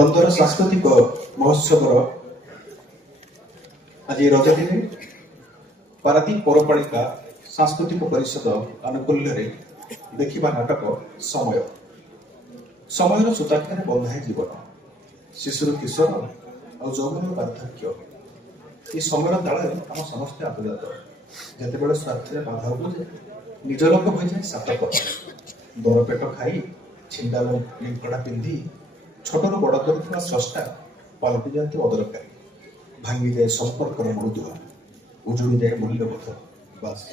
बंदर सांस्कृतिक महोत्सव आज रज दिन पारादीप पौरपालिका सांस्कृतिक परिषद आनुकूल्य देखा नाटक समय समय सूताक्षर बंधाए जीवन शिशुर किशोर और जौवन वार्धक्य ये समय ताल आम समस्ते आतजात जिते स्वार्थ बाधा उपजे निज लोक हो जाए सातक दर पेट खाई छिंडा लिंकड़ा पिंधि छोटर बड़ कर स्रष्टा पलटि जाती अदरकारी भांगी जाए संपर्क मृदुआ उजुड़ी जाए मूल्यबोध बास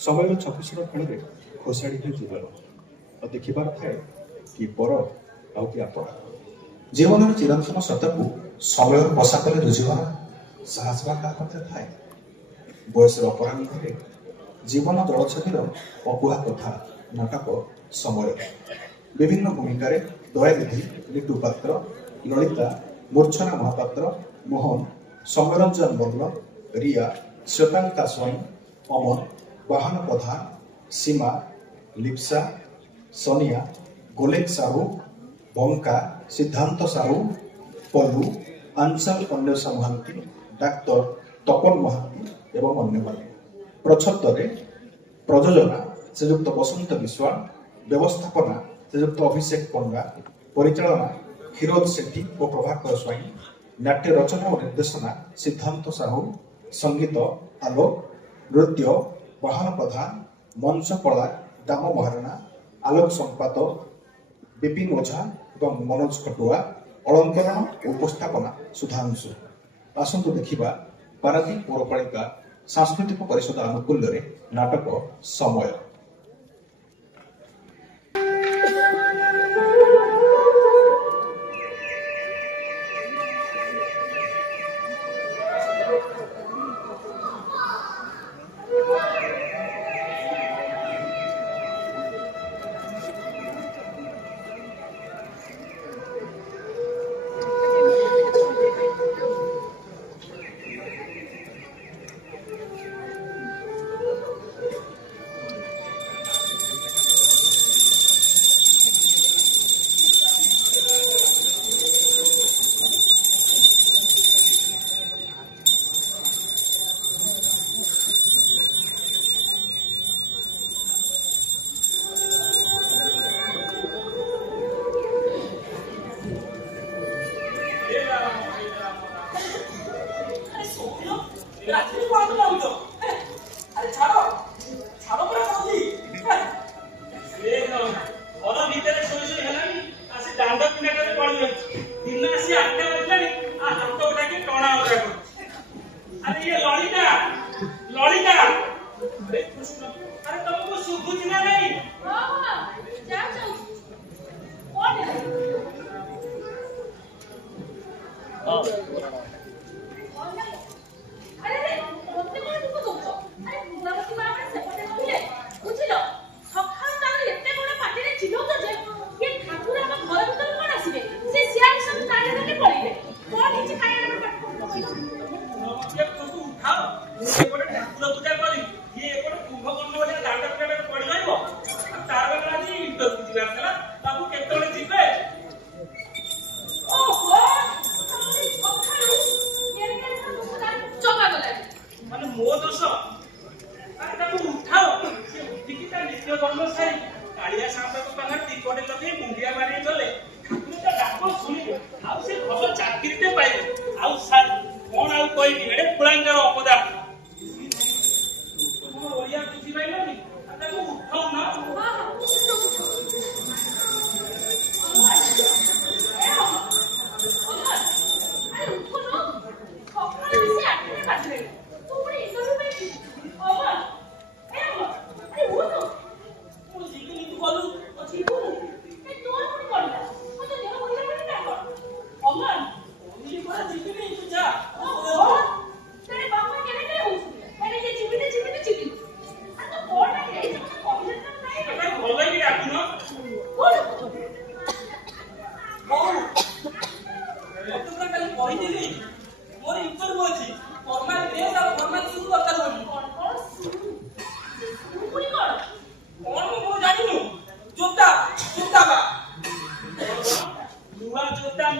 समय छकिशर खेल खोसाड़ी हुए जीवन और देखिबार थाए कि पर आउ कि आपण जीवन चिरंतन सत्ता को समय पोशाक जुझिबार साहस बाते थाए बयस अपराह्न जीवन जलछबिर अकुहा कथा नाटक समय विभिन्न भूमिका दयानिधि लिटू पात्र ललिता मूर्छना महापात्र मोहन सौम्यरंजन मल्ल रिया श्वेतांका स्वयं अमन बाहन प्रधान सीमा लिप्सा सोनिया गोलेक साहू बंका सिद्धांत साहू पल्लू आंचल अन्वेषा महांती डाक्तर तपन महांती एवं अन्य प्रछत्तरे प्रयोजना श्रीयुक्त बसंत विश्वाल व्यवस्थापना श्रीयुक्त अभिषेक पंडा परिचालना हिरोज सेठी और प्रभाकर स्वाई नाट्य रचना और निर्देशना सिद्धांत साहू संगीत आलोक नृत्य वाहन प्रधान मंच कला दाम महाराणा आलोक संपाद विपिन ओझा और मनोज खटुआ अलंकरण उपस्थापना सुधांशु आसतु देखा पारादीप पौरपालिका सांस्कृतिक परिषद आनुकूल्य नाटक समय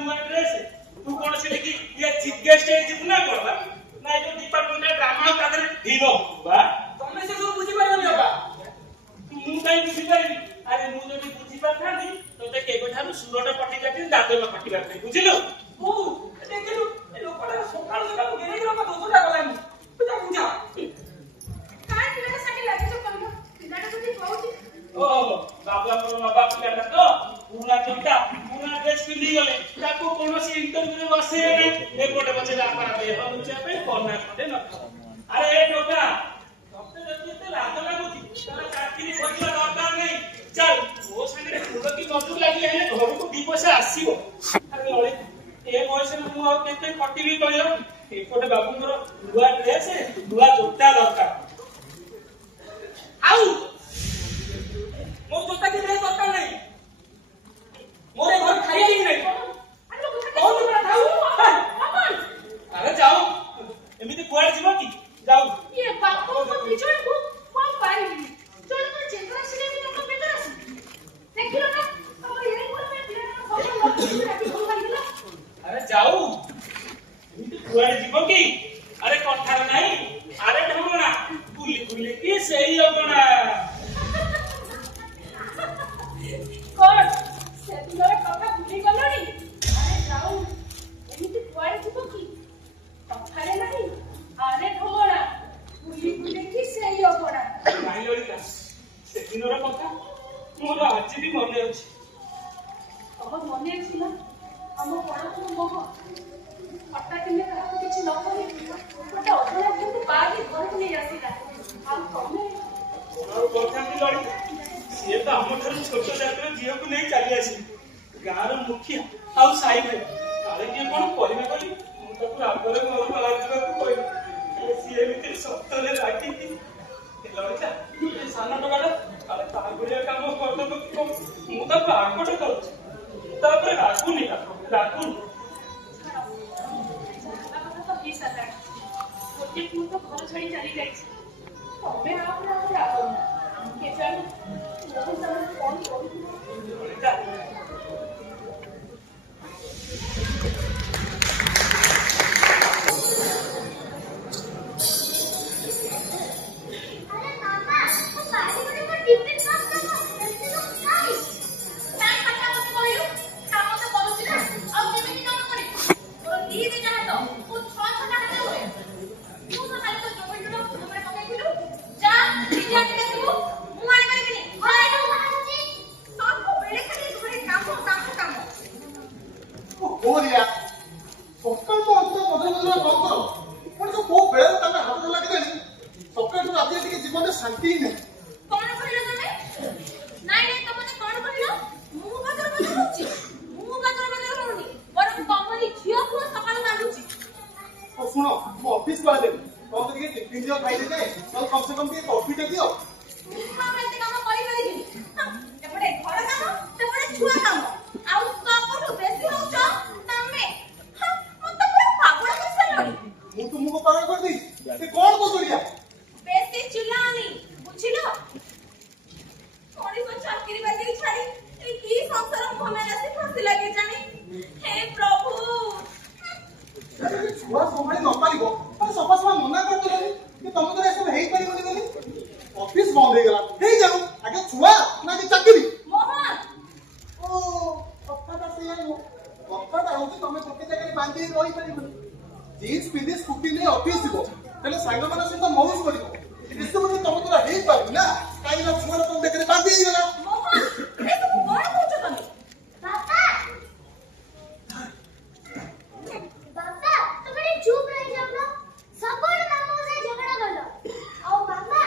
नुआ ड्रेस तू कौन से लिखी ये चीफ गेस्ट है जितना करबा ना जो डिपार्टमेंट रे ड्रामा तादर हीरो बा तमे से सब बुझी पाइबनी बाबा मु काई बुझी पाइबी अरे मु जदी बुझी पाथानी तते केबे ठानु सुरटा पट्टी काटी दादर पट्टी काटी बुझिलो ओ देखिलु ए लोकटा सकाळ सकाळ गेले लोक दोसटा गलानी बुझा बुझा काय पिलाटा साठी लागे तो कम पिलाटा साठी कहूची ओ बाबा पिलाटा तो पुना ड्रेस पिंदी गले ताको कोनोसी इंटरव्यू रे बसे ए कोटे बचे आपरा देह उच्चा पे कोना कोटे न अरे ए टोका डॉक्टर जदी ते लाग लागुची तला चाकरी खोजिला दरकार नहीं चल वो संगे तुरो की मजूर लागि हेले घर को दी पैसा आसीबो अरे ओले ए बयस मु आ केते कटिबी कहलो ए कोटे बाबूंगर नुआ ड्रेस नुआ जोटा दरकार आउ मोर जोता की ड्रेस दरकार नहीं मोरे घर खाली ही नहीं अरे लोग कौन से बड़ा थाऊ अपन अरे जाओ एमिति कुआड़ जीव की जाओ ये बापू को बिछोड़ को कौन पाई चल तो चेंद्रा सिले में तुमको बेटा आसी देखिलो ना अब ये बोल में पिलाटा खबर राती फोन करिला अरे जाओ एमिति कुआड़ जीव की अरे कठार नहीं अरे ढमणा बुली बुली की सही लगणा कौन से तुमरे कथा भूली गलोनी अरे जाऊ एमिति कुआड़े जीव की कथारे नहीं अरे ढोड़ा भूली भूली की सही अपना नहीं लड़का से दिनर कथा मोर आज भी मने अछि तब मने अछि ना हम पढ़ातो मोह हटा किने काहको किछि न करी गोटे अधरा কিন্তু बागी घरକୁ ନେଇ ଆସିଲା ଆଉ ତମେ और कथा की लड़का से तो हम ठाରୁ छोट जाकर झियो को नहीं चली आसी गाँव मुखिया आउ साई भाई काले किए कौन परिमा कली मु ताକୁ आगरे घर बाहर जाको कहली सी एमिति सप्तले राखी की लड़का ये साना टकाटा काले ता गुड़िया काम करतो तो मु ताको आगटे करू तापर राखुनी राखुनी गोटे पुओ तो घर छाड़ी चली जाइए तमें आप राखो के जाने बहुत समय कौन करूँ लड़का अरे मामा वो बारी में तो टिफिन काम करना ऐसे तो नहीं मैं खाता मत कोइयो काम तो करूची ना और केमिति काम करे और दी दे ना तो वो 6 घंटा हाते हुए तू तो खाली तो जोबेटो हमरे पकाई दिलु जा बिटिया के तू मु मारी मारी बिनी हाय तो बाजी सबको बेले खाली तुम्हारे काम ओ गोरिया सकाल तो अपना मदर मदर बंद करो पण तो को बेल तमे हाथ लगे देनी सकाल तो रात के जीवन में शांति नहीं कौन कहिलो तमे नाइ नाइ तमने कौन कहिलो मु बाजार बाजार होची मु बाजार बाजार होनी बरं कमरी झियो को सकाळ मांडुची और सुनो मो ऑफिस को आ दे तो के टिफिन दियो खाई दे तो कम से कम कॉफी टे दियो हां मैं काम करि परिबी एपटे घर काम तेपटे छुआ काम आउ कापटु बेसी होछ तमे हां मु तो पूरा पागल कर सलोनी मु तुमको पागल कर दी ते कौन को गोरिया बेसी चिल्लानी बुझिलो थोड़ी तो चाकरी बाकरी छाड़ी ए की संसार भमे रासी फांसी लगे जानी हे प्रभु अरे छुआ संभाली न पारिबो पर सफा सफा मना कर देलनी कि तुम तो ऐसे हेई परिबोनी बोली ऑफिस बंद हो गला हे जाऊ आगे छुआ ना कि चाकरी मोहन ओ पप्पा से यार पप्पा ता होती तुम गोटे जगह बांधी रही परिबोनी जीन्स पिंदी स्कूटी ने ऑफिस जीवो तले साइड माने सहित मौज करिवो इससे मुझे तुम तो हेई पारि ना काई ना छुआ तुम देखरे बांधी गला मोहन ए तो कौन पूछो तमे बाबा बाबा तुमने चुप रह जाओ ना सबरे मामो से झगड़ा करलो आओ बाबा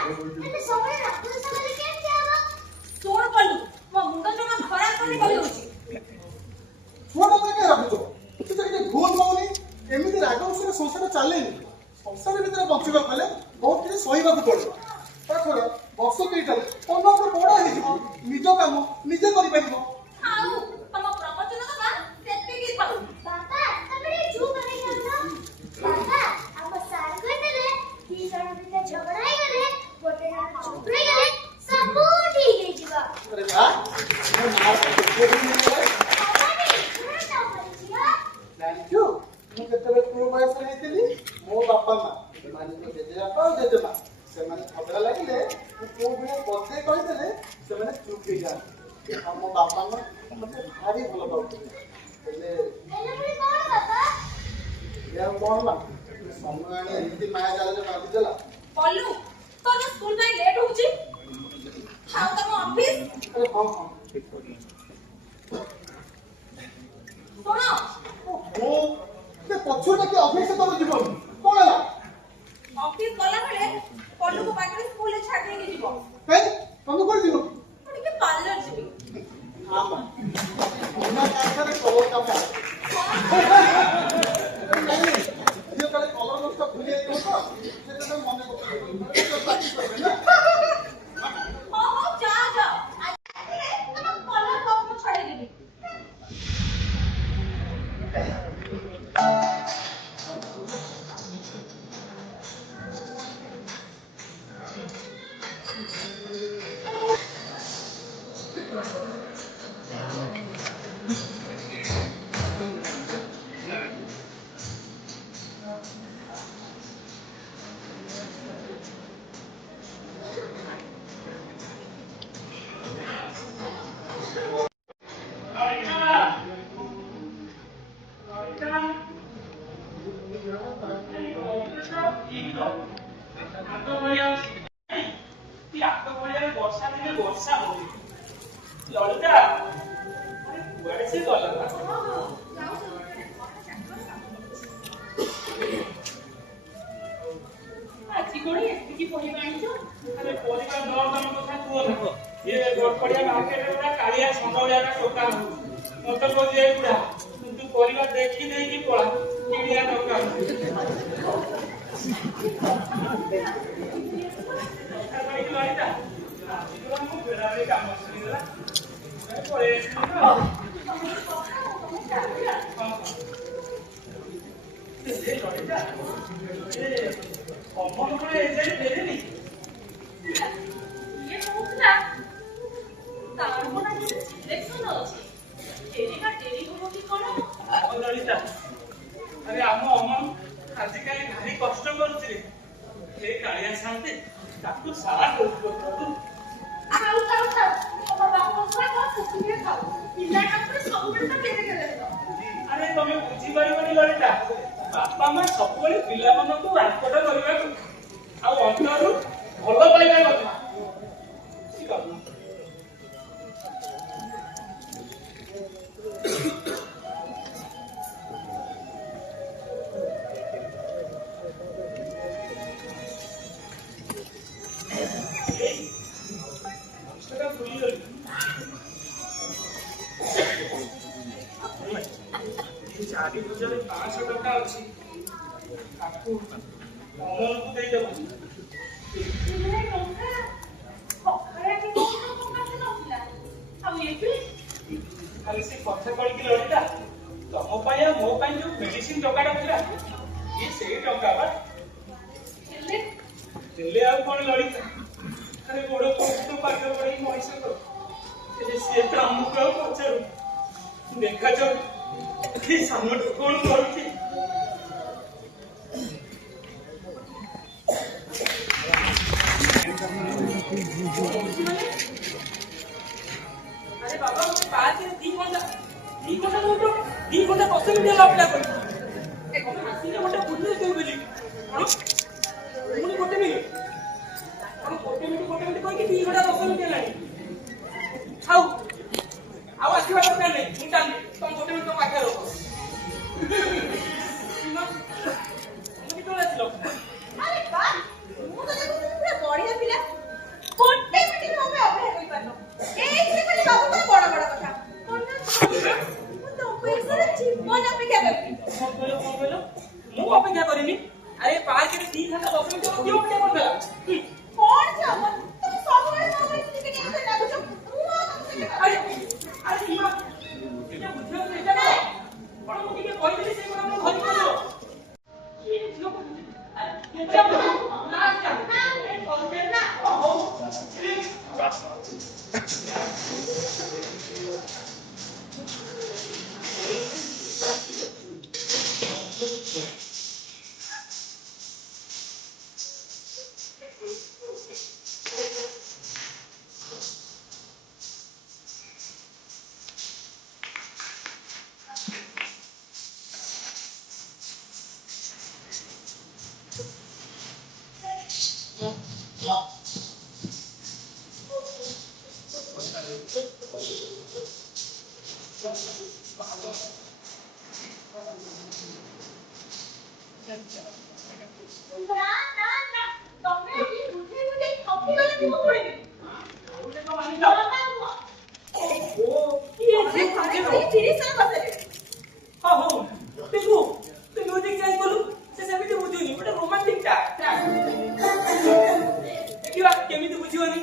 एने सबरे राखु सबरे केम जावा तोड़ पल्लू मो मुंडा जमा खराब करने कहलोची छुआ तो के रखो तो के भूल माउनी एमिति राग उसरे संसार चलेनी संसार भीतर बंचिबा पले बहुत किसी सहीबा को पड़ो ताछड़ा वर्ष केइटा तम पर बड़ा हे जिवो निज काम निजे करि परिबो आउ तम प्रवचन तो बा सेते की पाऊ बाबा तुमने चुप रह जाओ ना बाबा अब सार कहले की जण बिना झगड़ा ही गले गोटे ना चुप रह गले सब ठीक हे जीवा अरे वाह मैं मार के देखो भी नहीं है बाबा ने घुरता परिचिया ବାପା ମା ଏମାନେ ମୋ ଜେଜେବାପା ଆଉ ଜେଜେମା ସେମାନେ ଝଗଡ଼ା ଲାଗିଲେ ମୁଁ କୋଉ ଭଳିଆ ବସେଇ କହିଦେଲେ ସେମାନେ ଚୁପ୍ ହେଇଯାଆନ୍ତି ଆଉ ମୋ ବାପା ମା ମତେ ଭାରି ଭଲ ପାଉଥିଲେ ହେଲେ ପୁଣି କଣ ବାପା? ଏ ଆଉ କଣ ମା ସମୟ ଆଣି ଏମିତି ମାୟା ଜାଲରେ ବାନ୍ଧିଦେଲା। ପଲ୍ଲୁ ତୋର ସ୍କୁଲ ପାଇଁ ଲେଟ୍ ହଉଛି ଆଉ ତମ ଅଫିସ ଆରେ ହଁ ହଁ ଶୁଣ ଓହୋ ସେ ପଛରୁ ବାକି ଅଫିସ ତମ ଜୀବନ କଣ ହେଲା ଅଫିସ ଗଲା ବେଳେ ପଲ୍ଲୁକୁ ବାଟରେ ସ୍କୁଲରେ ଛାଡ଼ି ଦେଇକି ଯିବ କାଇଁ ତମେ କୁଆଡେ ଯିବ ମୁଁ ଟିକେ ପାର୍ଲର ଯିବି ହଁ ମା ବିନା କାରଖାନାରେ କଲର କାମ ଝିଅ କାଳେ କଲର ନଷ୍ଟ ଭୁଲି ଯାଇଥିବ ତ ସେଥିପାଇଁ ମନେ ପକେଇଦେବି ନା ହଁ ହଁ ଯା ଯା ତମ କଲର କପକୁ ଛାଡ଼ିଦେବି ବର୍ଷା ଦିନେ ବର୍ଷା ହଉଛି ଲଳିତା କୁଆଡେ ସେ ଗଲା ଆଜି କଣ ଏତିକି ପରିବା ଆଣିଛ ଆରେ ପରିବା ଦରଦାମ କଥା କୁହ ନା ଇଏ ଗଡ଼ପଡ଼ିଆ ମାର୍କେଟରେ ଗୁଡା କାଳିଆ ସମ୍ଭଳିଆଟା ଟୋକା ହଉଛି ମତେ କହୁଛି ଏଗୁଡା ତୁ ପରିବା ଦେଖି ଦେଇକି ପଳା କିଣିଆ ଟଙ୍କା ଲଳିତା ମୁଁ ବେଳାବେଳେ କାମ ସରିଗଲା ପଳେଇ ଆସିଲି ଲଳିତା ଅମନ କଣ ଏ ଯାଏ ଫେରିନି ଇଏ କହୁଥିଲା ତାର କଣ ଆଜି ସିଲେକ୍ସନ ଅଛି ଡେରି ହବ କି କଣ ଲଳିତା ଆରେ ଆମ ଅମନ ଆଜିକାଲି ଭାରି କଷ୍ଟ କରୁଛି ରେ ଏ କାଳିଆ ସାନ୍ତେ ତାକୁ ସାରା କରୁଥିବ ପ୍ରଭୁ ଖାଉ ଖାଉ ଖାଉ ତମ ବାପା ଛୁଆ କଣ ସୁଖିରେ ଖାଉ ପିଲା କାମରେ ସବୁବେଳେ ତ କେତେ କେତେ ଆରେ ତମେ ବୁଝିପାରିବନି ଲଳିତା ବାପା ମା ସବୁବେଳେ ପିଲାମାନଙ୍କୁ ଆକଟ କରିବାକୁ ଆଉ ଅନ୍ତରରୁ ଭଲ ପାଇବା କଥା ବୁଝିପାରୁନ ସେଟା ଭୁଲିଗଲି ଚାରି ହଜାର 500 ଟଙ୍କା ଅଛି ତାକୁ ଅମଲକୁ ଦେଇଦେବ ଖାଲି ସେ କଥା କହିକି ଲଳିତା ତମ ପାଇଁ ଆଉ ମୋ ପାଇଁ ଯୋଉ ମେଡିସିନ ଟଙ୍କାଟା ଥିଲା ଇଏ ସେଇ ଟଙ୍କା ବା ହେଲେ ଆଉ କଣ ଲଳିତା ଆରେ ଗୋଡ ପୋଷ୍ଟ ପାଠ ପଢେଇ ମଣିଷ କର ହେଲେ ସିଏ ତ ଆମକୁ ଆଉ ପଚାରୁ ଦେଖାଯାଉ କି ସାନଠୁ କଣ କରୁଛି अरे बाबा मुझे बात है 3 घंटा नोटो 3 घंटा 10 मिनिट ହେଲା ଅପେକ୍ଷା କରି ଏ କଣ ଆସିଲେ ଗୋଟେ ବୁଝି ଦେଉ ବୋଲି କଣ ପୁଣି ଗୋଟେ ମିନିଟ କହିକି 2 ଘଣ୍ଟା 10 ମିନିଟ ହେଲାଣି ଆଉ ଆସିବା ଦରକାର ନାହିଁ ମୁଁ ଚାଲି ତମ ଗୋଟେ ମିନିଟ ପାଖରେ ରଖ କେତେବେଳେ ଆସିଲ ଆରେ ବା ମୁଁ ତ ଦେଖୁଛି ପୁରା ବଢିଆ ପିଲା ଗୋଟେ ମିନିଟ ମୋ ପାଇଁ ଅପେକ୍ଷା କରିପାରୁନ ଏଇଥିରେ ଖାଲି ଭାବୁଛ ବଡ ବଡ କଥା ମୁଁ ତମ ପଇସାରେ ଜୀବନ ଅପେକ୍ଷା କରିବି କଣ କହିଲ ମୁଁ ଅପେକ୍ଷା କରିନି ଆରେ ପାର୍କରେ 3 ଘଣ୍ଟା 10 ମିନିଟ କିଏ ଅପେକ୍ଷା କରିଦେଲା କଣ ଯେ ହବ ତମେ ସବୁବେଳେ ମୋ ପାଇଁ ଟିକେ କେମିତି ଲାଗୁଛ ମୁଁ ଆଉ ତମ ସହିତ କଥା ଆରେ ସୀମା ଏଟା ବୁଝିବାକୁ ଚେଷ୍ଟା କର କଣ ମୁଁ ଟିକେ କହିଦେଲି ସେ କଥା ମୁଁ ଧରି ପାରିବ କିଏ ଝିଅ ଆରେ କେତେ ନା ଏ କଣ୍ଟେନ୍ ନା ହଉ ନା ନା ନା ତମେ ଏଠି ବୁଝେଇ ବୁଝେଇ ଠକିଗଲେ ମୁଁ ପଡ଼ିବି ଜମା ନୁହଁ କିଏ ଘରେ ଘରେ ଖାଲି 30 ଜଣ ବସିଲେ ହଁ ହଉ ଦେଖୁ ତୁ ମ୍ୟୁଜିକ୍ ଚେଞ୍ଜ କଲୁ ସେ ସେମିତି ବୁଝୁନି ଗୋଟେ ରୋମାଣ୍ଟିକ ଟା ଦେଖିବା କେମିତି ବୁଝିବନି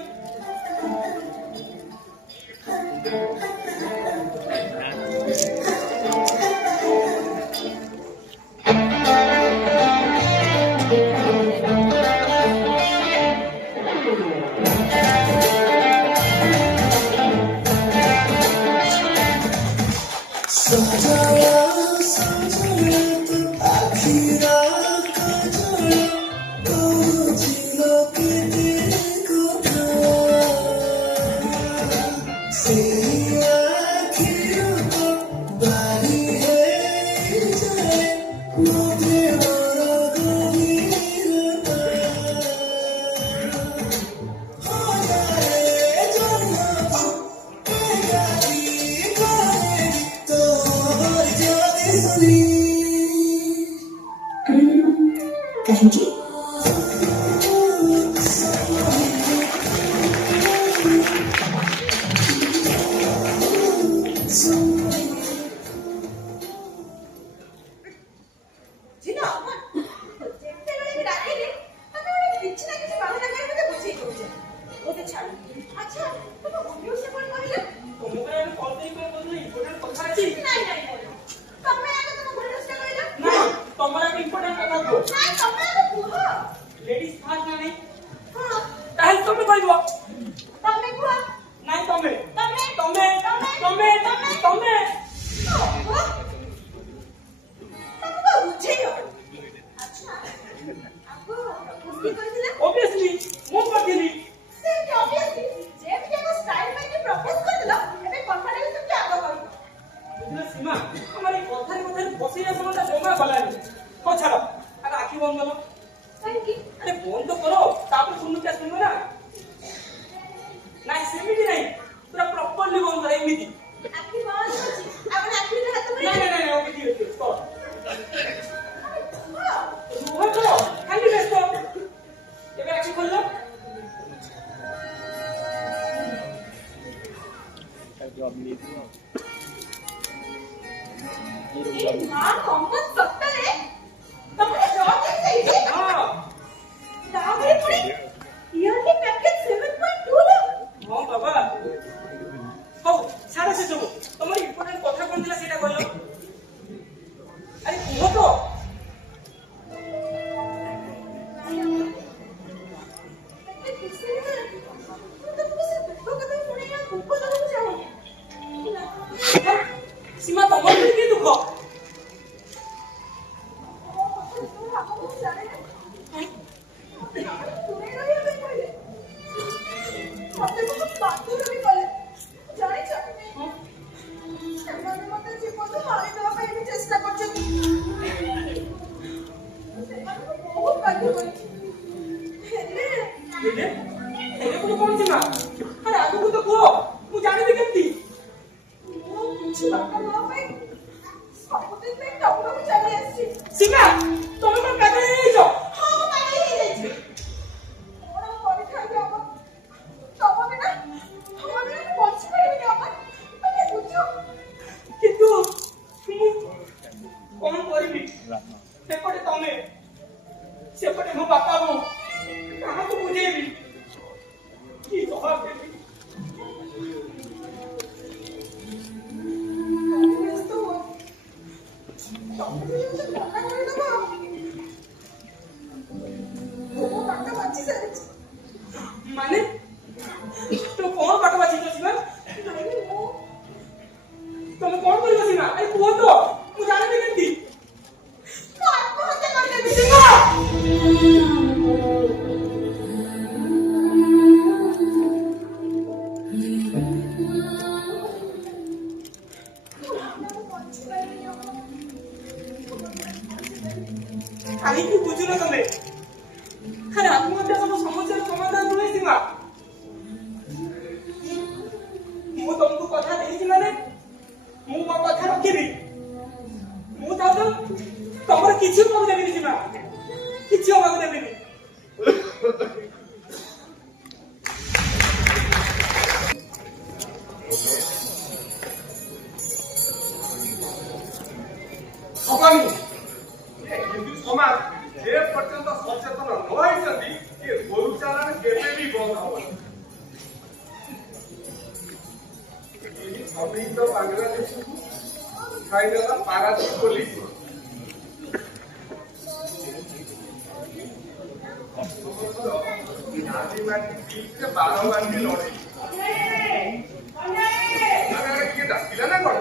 କାହିଁକି ଜିନା ଅମନ ଯେତେବେଳେ ବି ଡାକିଲେ ତମେ ଗୋଟେ କିଛି ନା କିଛି ବାହାନା କରି ମୋତେ ବୁଝେଇ କହୁଛ ମୋତେ ଛାଡ଼ ଆଚ୍ଛା ତମେ ଅନ୍ୟ ସେ କ'ଣ କହିଲ ତମ ପାଇଁ ଆମେ କଲ୍ କରି କହିବୁ ଇମ୍ପୋର୍ଟାଣ୍ଟ କଥା ଅଛି ନାଇଁ ନାଇଁ ତମେ ଆଗ ତମ ଘରେ ରୋଷେଇ କହିଲ ନା ତମର ଗୋଟେ ଇମ୍ପୋର୍ଟାଣ୍ଟ କଥା କୁହ ନାଇଁ ତମେ ଆଗ କୁହ ଲେଡିଜ୍ ଫାର୍ଷ୍ଟ ନା ନାହିଁ ହଁ ତାହେଲେ ତମେ କହିବ ତମେ କୁହ ନାଇଁ ତମେ ତମେ ତମେ ତମେ ତମେ ତମେ ତମକୁ ବୁଝେଇ ହବ ଆଚ୍ଛା ଆଗ ପ୍ରପୋଜ କରିଥିଲା obviously ମୁଁ କରିଥିଲି ସେ obviously ଯେମିତି ଆମ ଷ୍ଟାଇଲ ପାଇଁ ପ୍ରପୋଜ କରିଥିଲା ଏବେ କଥାଟା ବି ସେମିତି ଆଗ କହିବ ବୁଝିଲ ସୀମା ଆମର ଏଇ କଥାରେ ବସେଇବା ସମୟଟା ଜମା ଗଲାନି ହଉ ଛାଡ଼ ଆଗ ଆଖି ବନ୍ଦ କର କାହିଁକି ଆରେ ବନ୍ଦ କର ତାପରେ ଶୁଣୁଛ ଶୁଣିବ ନା ନାଇଁ ସେମିତି ନାହିଁ ପୁରା ପ୍ରପରଲି ବନ୍ଦ କର ଏମିତି ଆଖି ବନ୍ଦ ଅଛି ଆପଣ ଆଖିରେ ହାତ ନାଇଁ ମାରି ନାଇଁ ନାଇଁ ଓକେ ଠିକ ଅଛି କର କୁହ ରୁହ କର ଖାଲି ବ୍ୟସ୍ତ ଏବେ ଆଖି ଖୋଲିଲ ମା କମ୍ପୋଜ ସତରେ ତମେ ଜବ୍ ଦେଇଛି ହଁ ତାପରେ ପୁଣି ଇୟରଲି ପ୍ୟାକେଜ 7.2 ଲା ହଁ ବାବା ହଉ ଛାଡ଼ ସେ ସବୁ ତମର ଇମ୍ପୋର୍ଟାଣ୍ଟ କଥା କ'ଣ ଥିଲା ସେଇଟା କହିଲ ଆରେ କୁହ ତ ଏତେ ଖୁସି ହେଇଗଲା ମୁଁ ତମକୁ ସେ ଦୁଃଖ କଥା ଶୁଣିକି ଆଉ ଦୁଃଖ ଦେବାକୁ ଚାହୁଁନି ସୀମା ତମର ବି କି ଦୁଃଖ ଏବେ ଏବେ ପୁଣି କ'ଣ ସୀମା ଆରେ ଆଗକୁ ତ କୁହ ମୁଁ ଜାଣିବି କେମିତି ସୀମା ତମେ କ'ଣ ପାଗଳ ହେଇଯାଇଛ କିନ୍ତୁ ମୁଁ କ'ଣ କରିବି ସେପଟେ ତମେ ସେପଟେ ମୋ ବାପା ବୋଉ କାହାକୁ ବୁଝେଇବି କି ଜବାବ ଦେବି ମାନେ ତମେ କ'ଣ ପାଠ ବାଛିଛ ସୀମା ତମେ କ'ଣ କରିବ ସୀମା ଆରେ କୁହ ତ ମୁଁ ଜାଣିବି କେମିତି ସୀମା କାହିଁକି ବୁଝୁନ ତମେ ଆରେ ଆତ୍ମହତ୍ୟା ସବୁ ସମସ୍ୟାର ସମାଧାନ ନୁହେଁ ସୀମା ମୁଁ ତମକୁ କଥା ଦେଇଛି ମାନେ ମୁଁ ମୋ କଥା ରଖିବି ମୁଁ ଚାହୁଁଛ ତମର କିଛି ହବାକୁ ଦେବିନି ସୀମା, କିଛି ହବାକୁ ଦେବିନି। ହବନି। ହିନ୍ଦୁ ସମାଜ ଯେ ପର୍ଯ୍ୟନ୍ତ ସଚେତନ ନ ହେଇଛନ୍ତି ଏ ଗୋରୁ ଚାଲାଣ କେବେ ବି ବନ୍ଦ ହବନି। ଏହି ସମୃଦ୍ଧ ବାଂଲାଦେଶକୁ ଖାଇଦେଲା ପାରାଦୀପ ପୋଲିସ। ବାରବାଟୀ ଲଢେଇ କିଏ ଡାକିଲା ନା କଣ?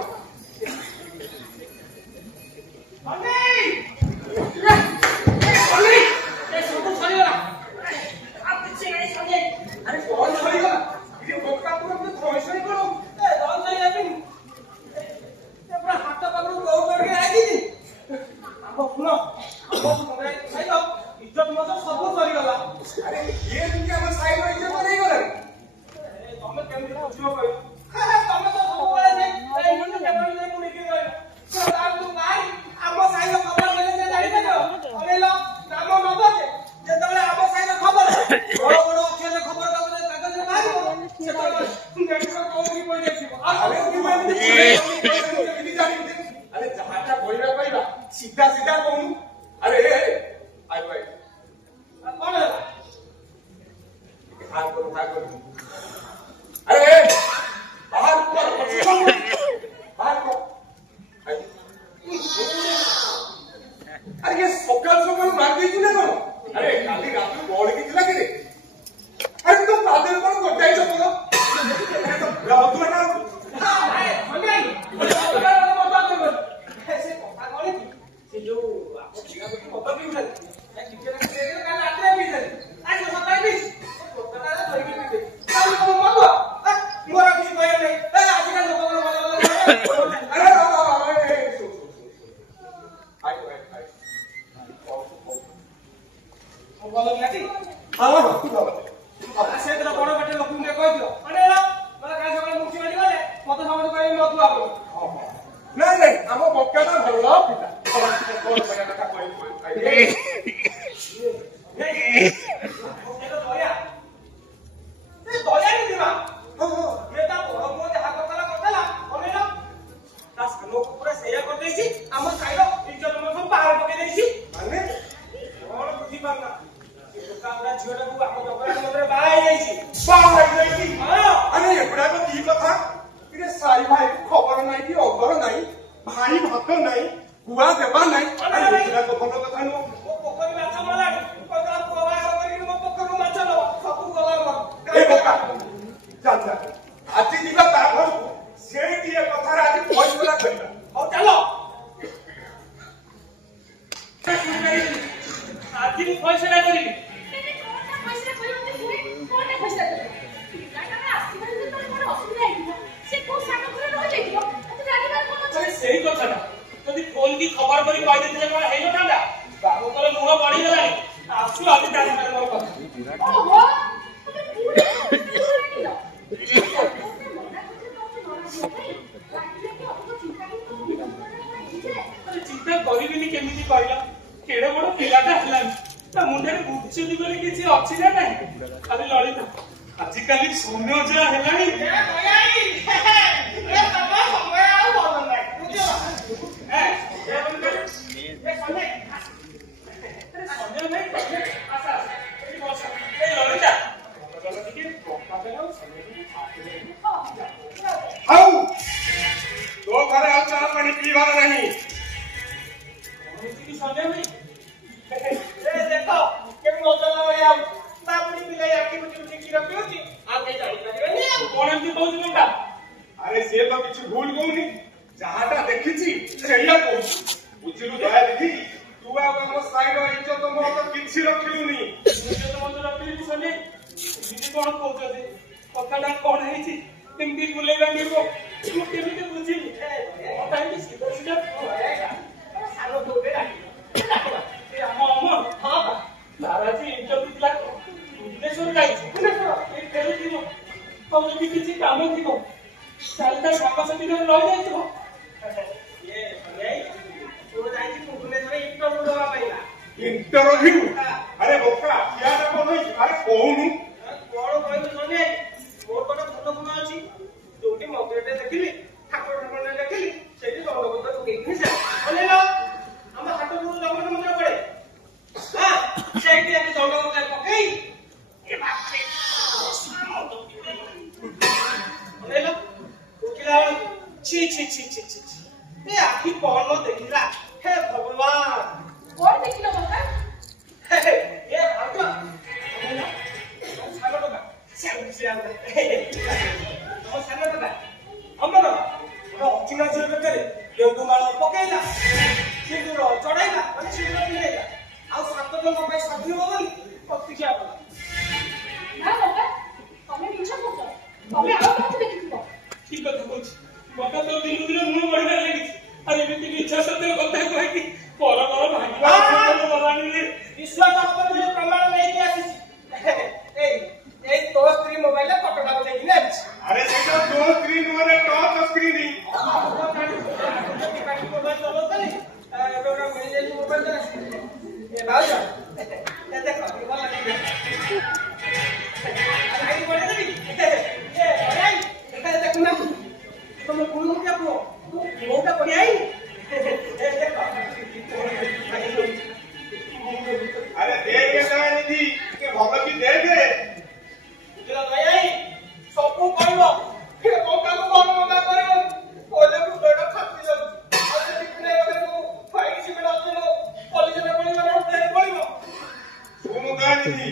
सीधा सीधा कहूँ अरे आई भाई कौन है भाग करो अरे बाहर अरे ये सकाल सकाल मार दी ना कौन अरे काली रात में बॉल की लगे रे अरे तो पादे कौन गोटाई सब बोलो अरे तो रात में ना हां भाई मंगाई ऐसे कोता कौन है से जो आपको ठीक है कोता भी उठा मैं किचन में ले गया काल आते भी दे आज तो 27 कोता ना धर के दे काल को मागवा मोरा कुछ कोई नहीं आज का लोग को अरे बोलो नाटी हां से तो बड़ बेटे लोक के कह दियो अरे ला मला काय सकाळ मुक्ती मारी गले मत समझ पाई न तू आप नहीं नहीं हम बक्काटा भरला पिता कोन बया का कोई ए दया नहीं दिमा ये ता बड़ मो जहा कतला करतला अनेला दास लोक पूरा सेया कर देछि हम साइड इज्जत में सब बाहर पके देछि माने और बुझी पाना कामरा झियोटा को हम जबरा नंबर बाय जाईछि हां अरे एपडा को की कथा इरे साई भाई खबर नाही कि अगर नाही भाई भक्त नाही कुआ देबा नाही अरे एपडा को फोटो कथा नो पोखरी माछ मला कोतरा कुआ करी मो पोखरी माछ लो सब गला ए बोका चल चल आज दिबा ता घर सेठी ए कथा आज फैसला करिला हो चलो आज दिन फैसला करी ସେଇ କଥାଟା ଯଦି ଫୋନ କି ଖବର କରି କହି ଦେଇଥିଲେ କଣ ହେଇନଥାନ୍ତା ବାବୁ କଲେ ମୁହଁ ବଢି ଗଲାଣି ଆସୁ ଆଜି ଜାଣି ପାରିବ କଥା ଓହୋ ଚିନ୍ତା କରିବିନି କେମିତି କହିଲ କେଡେ ବଡ ପିଲାଟା ହେଲାନି ତା ମୁଣ୍ଡରେ ବୁଝୁଛନ୍ତି ବୋଲି କିଛି ଅଛି ନା ନାହିଁ ଖାଲି ଲଳିତ ଆଜିକାଲି ସମୟ ଯାହା ହେଲାଣି तो घरे और चार पानी पीवाना नहीं देखो के मजा लगा बाबुनी मिलाई आखी बुझी बुझी की रखियोची आगे जाई परिबेनी कोन एमती कहू बेटा अरे से तो किछ भूल गउनी जहाटा देखिछि सेया कहू बुझिलु दया दीदी तू आ हम साइड इज्जत मो तो किछि रखिलुनी इज्जत मो तो रखिली सने दीदी कोन कहउछथि कथाटा कोन हेछि तिंदी बुलेगा निबो तू केमिते बुझिली टाइम सीधा सीधा सालो दोबे राखी ए हम हां दादाजी इज्जत दिला भुवनेश्वर जाइछि भुवनेश्वर ए फेरे दिनो तो যদি কিছু কাম দিব তাহলে সাকা সাথী ধরে লই যাইছো ये नहीं तो जाइछि भुवनेश्वर इटो इंटरव्यू अरे बोका क्या कौन अरे कौन କଣ କହିବି ଶୁଣି ମୋର ଗୋଟେ ଭଲ ଗୁଣ ଅଛି ଯୋଉଠି ମନ୍ଦିରଟେ ଦେଖିଲି ଠାକୁର ଠାକୁର ଦେଖିଲି ସେଇଠି ଦଣ୍ଡବତ ପକେଇକି ଯାଏ ଅନେଇଲ ଆମ ହାଟକୁ ଜଗନ୍ନାଥ ମନ୍ଦିର ପଡେ ସେଇଠି ଆଜି ଦଣ୍ଡବତ ପକେଇ ଏ ବାପରେ ଅନେଇଲ ଉଠିଲା ବେଳକୁ ଛି ଛି ଛି ଛି ଛି ଛି ଏ ଆଖି କଣ ଦେଖିଲା ହେ ଭଗବାନ କଣ ଦେଖିଲ ବାପା? ଏ ଭାଉଜ ଅନେଇଲ ସାନ ଟୋକା ତମ ସାନ ଟୋକା ଅମର ଅଚିନା ଝିଅ ବେକରେ ଗେଣ୍ଡୁମାଳ ପକେଇଲା ସିନ୍ଦୁର ଚଢାଇଲା ମାନେ ସିନ୍ଦୁର ପିନ୍ଧେଇଲା ଆଉ 7 ଜଣଙ୍କ ପାଇଁ ସାଥି ହବ ବୋଲି ପ୍ରତିଜ୍ଞା କଲା ନା ବାପା ତମେ ମିଛ କହୁଛ ତମେ ଆଉ କାହାକୁ ଦେଖିଥିବ ଠିକ କଥା କହୁଛି ବାପା ତ ଦିନକୁ ଦିନ ମୁହଁ ବଢିବାରେ ଲାଗିଛି ଆଉ ଏମିତି ମିଛ ସତ୍ୟ କଥା କହିକି ପର ଭାଙ୍ଗିବା ଗଲାଣି ବିଶ୍ୱାସ ଉପରେ ପ୍ରମାଣ ନେଇକି ଆସିଛି ଏଇ ତୋ ସ୍ତ୍ରୀ ମୋବାଇଲରେ ଫଟୋଟାକୁ ନେଇକି ଆସିଛି अरे सेटा दो स्क्रीन वाले टच स्क्रीन ही मोबाइल चलाଉଥିଲି ଏବେ ଗୋଟେ ମିଳିଯାଇଛି ମୋବାଇଲ ଏ ଭାଉଜ ଦେଖ ଭଲ ଲାଗିଲା ଆଇ ପଡେନି ଏ ଭାଇ ଦେଖୁନା ତମ କୁଳୁକୁଟିଆ ପୁଅ ମୋଟା ପଡିଆଇ ଦେଖ अरे देख के जाए निधि के भगत की देख है ବୁଝିଲ ଭାଇ ସବୁ କହିବ ଏ କକାକୁ କଣ ମନା କରିବ କହିଲେ ମୁଣ୍ଡଟା ଫାଟି ଯାଉଛି ଆଉ ସେ ଟିଫିନ ଗଲେ ମୁଁ ଖାଇକି ସିମେଣ୍ଟ ଅଛି ମୋ କଲେଜରେ ପଢିବ ନା ହୋଟେଲରେ ପଢିବ सुन गा निधि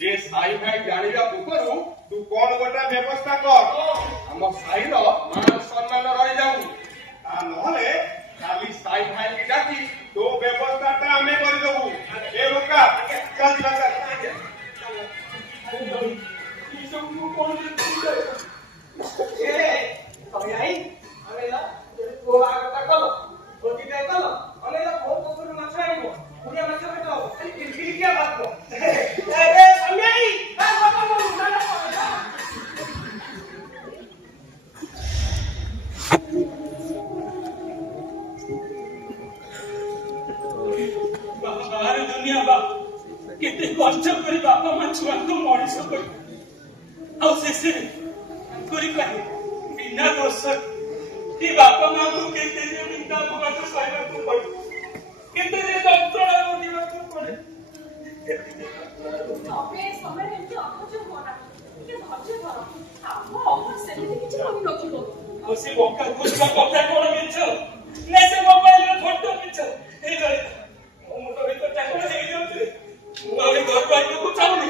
जे साई भाई जानिबा पूर्वरु तू कोन गोटा व्यवस्था कर हम साई रो मान सम्मान रहि जाऊ आ नहले खाली साई भाई की डाकी तो व्यवस्था ता हमें कर देबू ए लोका चल चल ଭାଇ ଅନେଇଲ ପୁଅ ଆଗଟା କଲ ଭୋଜିଟା କଲ ଅନେଇଲ କୋଉ ପୋଖରୀରୁ ମାଛ ଆଣିବ କୁଡ଼ିଆ ମାଛ ପେଟ ହବ ଖାଲି କିରକିରିକିଆ ଭାତ ଏ ସନ୍ଧ୍ୟାଇ ବାହାରେ ଦୁନିଆ କେତେ କଷ୍ଟ କରି ବାପା ମା ଛୁଆଙ୍କୁ ମଣିଷ କରି ଆଉ ଶେଷରେ କରିପାରେ ବିନା ଦୋଷ ଏ ବାପା ମାଙ୍କୁ କେତେ ଯେ ନିନ୍ଦା ଭୋଗକୁ ସହିବାକୁ ପଡେ କେତେ ଯେ ଯନ୍ତ୍ରଣା ଭୋଗିବାକୁ ପଡେ ତମେ ଏ ସମୟରେ ଏମିତି ଅଧୈର୍ଯ୍ୟ ହୁଅ ନା ଟିକେ ଧୈର୍ଯ୍ୟ ଧର ଆମ ଅମର ସେମିତି କିଛି କହିନଥିବ ଆଉ ସେ ବଙ୍କା କହୁଥିବା କଥା କଣ ମିଛ ନା ସେ ମୋବାଇଲର ଫଟୋ ମିଛ ହେଇଗଲେ ମୋ ମୁଣ୍ଡ ଭିତରେ ଚାକର ହେଇଯାଉଛି ମୁଁ ଆଉ ଏ ଘର ରହିବାକୁ ଚାହୁଁନି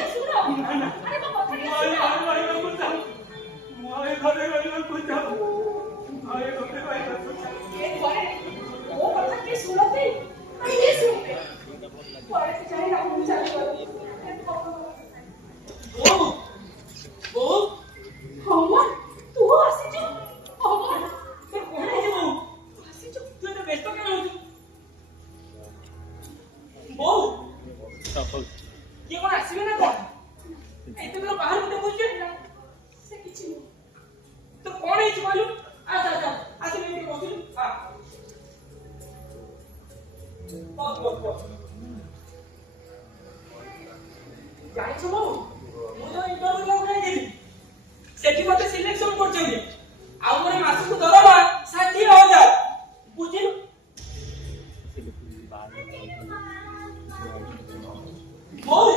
ନା ନା ଆରେ ମୋ କଥା ମୁଁ ଆଉ ଏ ଘରେ ରହିବାକୁ ଚାହୁଁ ମୁଁ ଆଉ ଏ ଘରେ ରହିବାକୁ ଚାହୁଁ ମୁଁ ଆଉ ଏ ଘରେ ରହିବାକୁ ଚାହୁଁ ଏ ଘରେ ମୋ କଥା କିଏ ଶୁଣନ୍ତି ଆଉ କିଏ ଶୁଣେ ପରେ ସେ ଯାଇ ରାହୁଲ ଚାଲିଗଲ ବୋଉ ବୋଉ ଅମର ତୁ ଆସିଛୁ ଅମର ତୋର କଣ ହେଇଛି ବୋଉ ଆସିଛୁ ତୁ ଏତେ ବ୍ୟସ୍ତ କାଇଁ ହଉଛୁ ବୋଉ କିଏ କଣ ଆସିବେ ନା କଣ ଏତେ ଦୂର ବାହାରକୁ ଦେଖୁଛୁ ସେ କିଛି ନୁହଁ ତୋର କଣ ହେଇଛି କହିଲୁ ଆସ ଆସ ଆସିବି ଏଠି ବସିଲୁ ଜାଣିଛୁ ବୋଉ ମୁଁ ଯୋଉ ଇଣ୍ଟରଭ୍ୟୁ ଦବାକୁ ଯାଇଥିଲି ସେଠି ମତେ ସିଲେକ୍ସନ କରିଛନ୍ତି ଆଉ ମୋର ମାସକୁ ଦରମା 60,000 ବୁଝିଲୁ ବୋଉ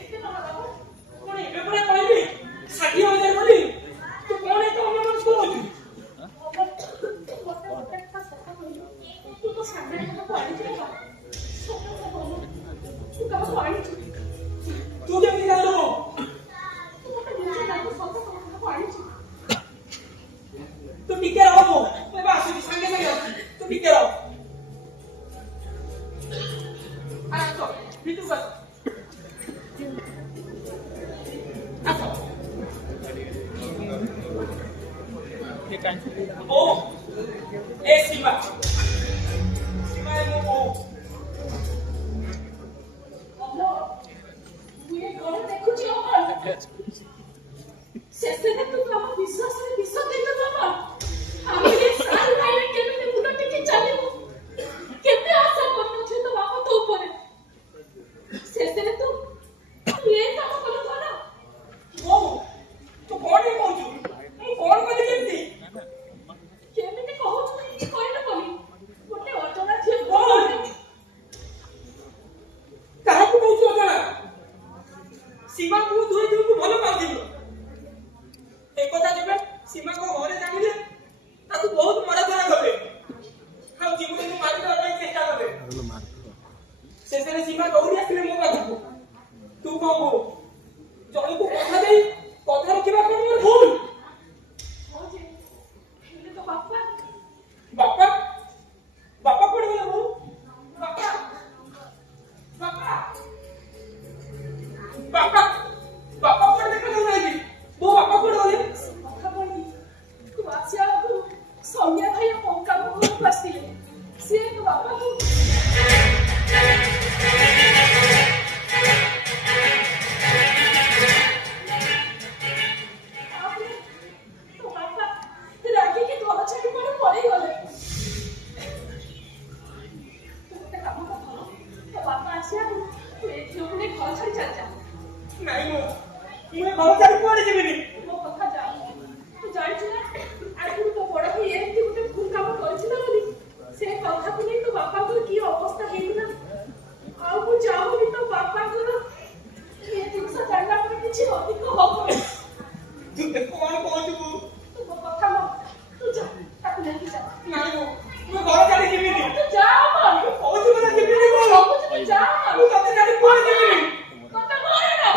ଏତେ ଟଙ୍କା ଦବ କଣ ଏବେ ପୁରା କହିଲି 60,000 ବୋଲି ତୁ କଣ ଏତେ ଅନ୍ୟମନସ୍କ ହଉଛୁ ଗୋଟେ କଥା ସତ କହିଲୁ ତୁ ତ ସାଙ୍ଗରେ କାହାକୁ ଆଣିଛୁ ନା ସତ କହିଲୁ ତୁ କାହାକୁ ଆଣିଛୁ ତୁ କେମିତି ଜାଣିଲୁ ତୁ ଗୋଟେ ନିଜେ ତାକୁ ସତ କାହାକୁ ଆଣିଛୁ ତୁ ଟିକେ ରହ ବୋଉ ମୁଁ ଏବେ ଆସୁଛି ସାଙ୍ଗେ ସାଙ୍ଗେ ଆସୁଛି ତୁ ଟିକେ ରହ ଆସ ଭିତରକୁ ଆସ ଆସ ବୋଉ ଏ ସୀମା ସୀମା ଏ ମୋ ବୋଉ ଅମର ମୁଁ ଏ ଘର ଦେଖୁଛି ଶେଷରେ ସୀମା ଦୌଡ଼ି ଆସିଲେ ମୋ ପାଖକୁ। ତୁ କଣ କହୁ? ଜଣକୁ କଥା ଦେଇ କଥା ରଖିବା କଣ ମୋର ଭୁଲ? ହଁ ଯେ, ହେଲେ ତ ବାପା ବାପା ବାପା କୁଆଡେ ଗଲେ ବୋଉ? ବାପା ବାପା ବାପା ବାପା କୁଆଡେ ଦେଖାଯାଉ ନାହାନ୍ତି? ବୋଉ ବାପା କୁଆଡେ ଗଲେ? କଥା କଣ କି? ତୁ ଆସିବା ଆଗରୁ ସୌମ୍ୟା ଭାଇ ଆଉ ପଙ୍କା ମୋ ଘରକୁ ଆସିଥିଲେ। ସିଏ ତୋ ବାପାକୁ ତାପରେ ତୋ ବାପା ରାଗିକି ଘର ଛାଡି କୁଆଡେ ପଳେଇଗଲେ। ତୁ ଗୋଟେ କାମ କର, ତୋ ବାପା ଆସିବା ଆଗରୁ ତୁ ଏ ଝିଅକୁ ନେଇ ଘର ଛାଡି ଚାଲିଯା। ନାଇଁ ମୁଁ ଏ ଘର ଛାଡି କୁଆଡେ ଯିବିନି। ମୋ କଥା ଯା, ତୁ ଜାଣିଛୁ ନା ଆଗରୁ ତୋ ବଡ ଭାଇ ଏମିତି ଗୋଟେ ଭୁଲ କାମ କରିଥିଲା ବୋଲି ସେ କଥାକୁ ନେଇ ତୋ ବାପାଙ୍କର କି ଅବସ୍ଥା ହେଇଥିଲା। ଆଉ ମୁଁ ଚାହୁଁନି ତୋ ବାପାଙ୍କର ଏ ଜିନିଷ ଜାଣିଲା ପରେ କିଛି ଅଧିକ ହବନି। ତୁ କଣ କହୁଛୁ ବୋଉ? ତୁ ମୋ କଥା ମାନ, ତୁ ଯା ତାକୁ ନେଇକି ଯା। ନାଇଁ ବୋଉ ମୁଁ ଘର ଛାଡି ଯିବିନି। ତୁ ଯା ମା, କହୁଛୁ ବୋଧେ ଯିବିନି ବୋଉ। କହୁଛୁ ତୁ ଯା ମା। ମୁଁ ତତେ ଛାଡି କୁଆଡେ ଯିବିନି। କଥା କଣ ନା?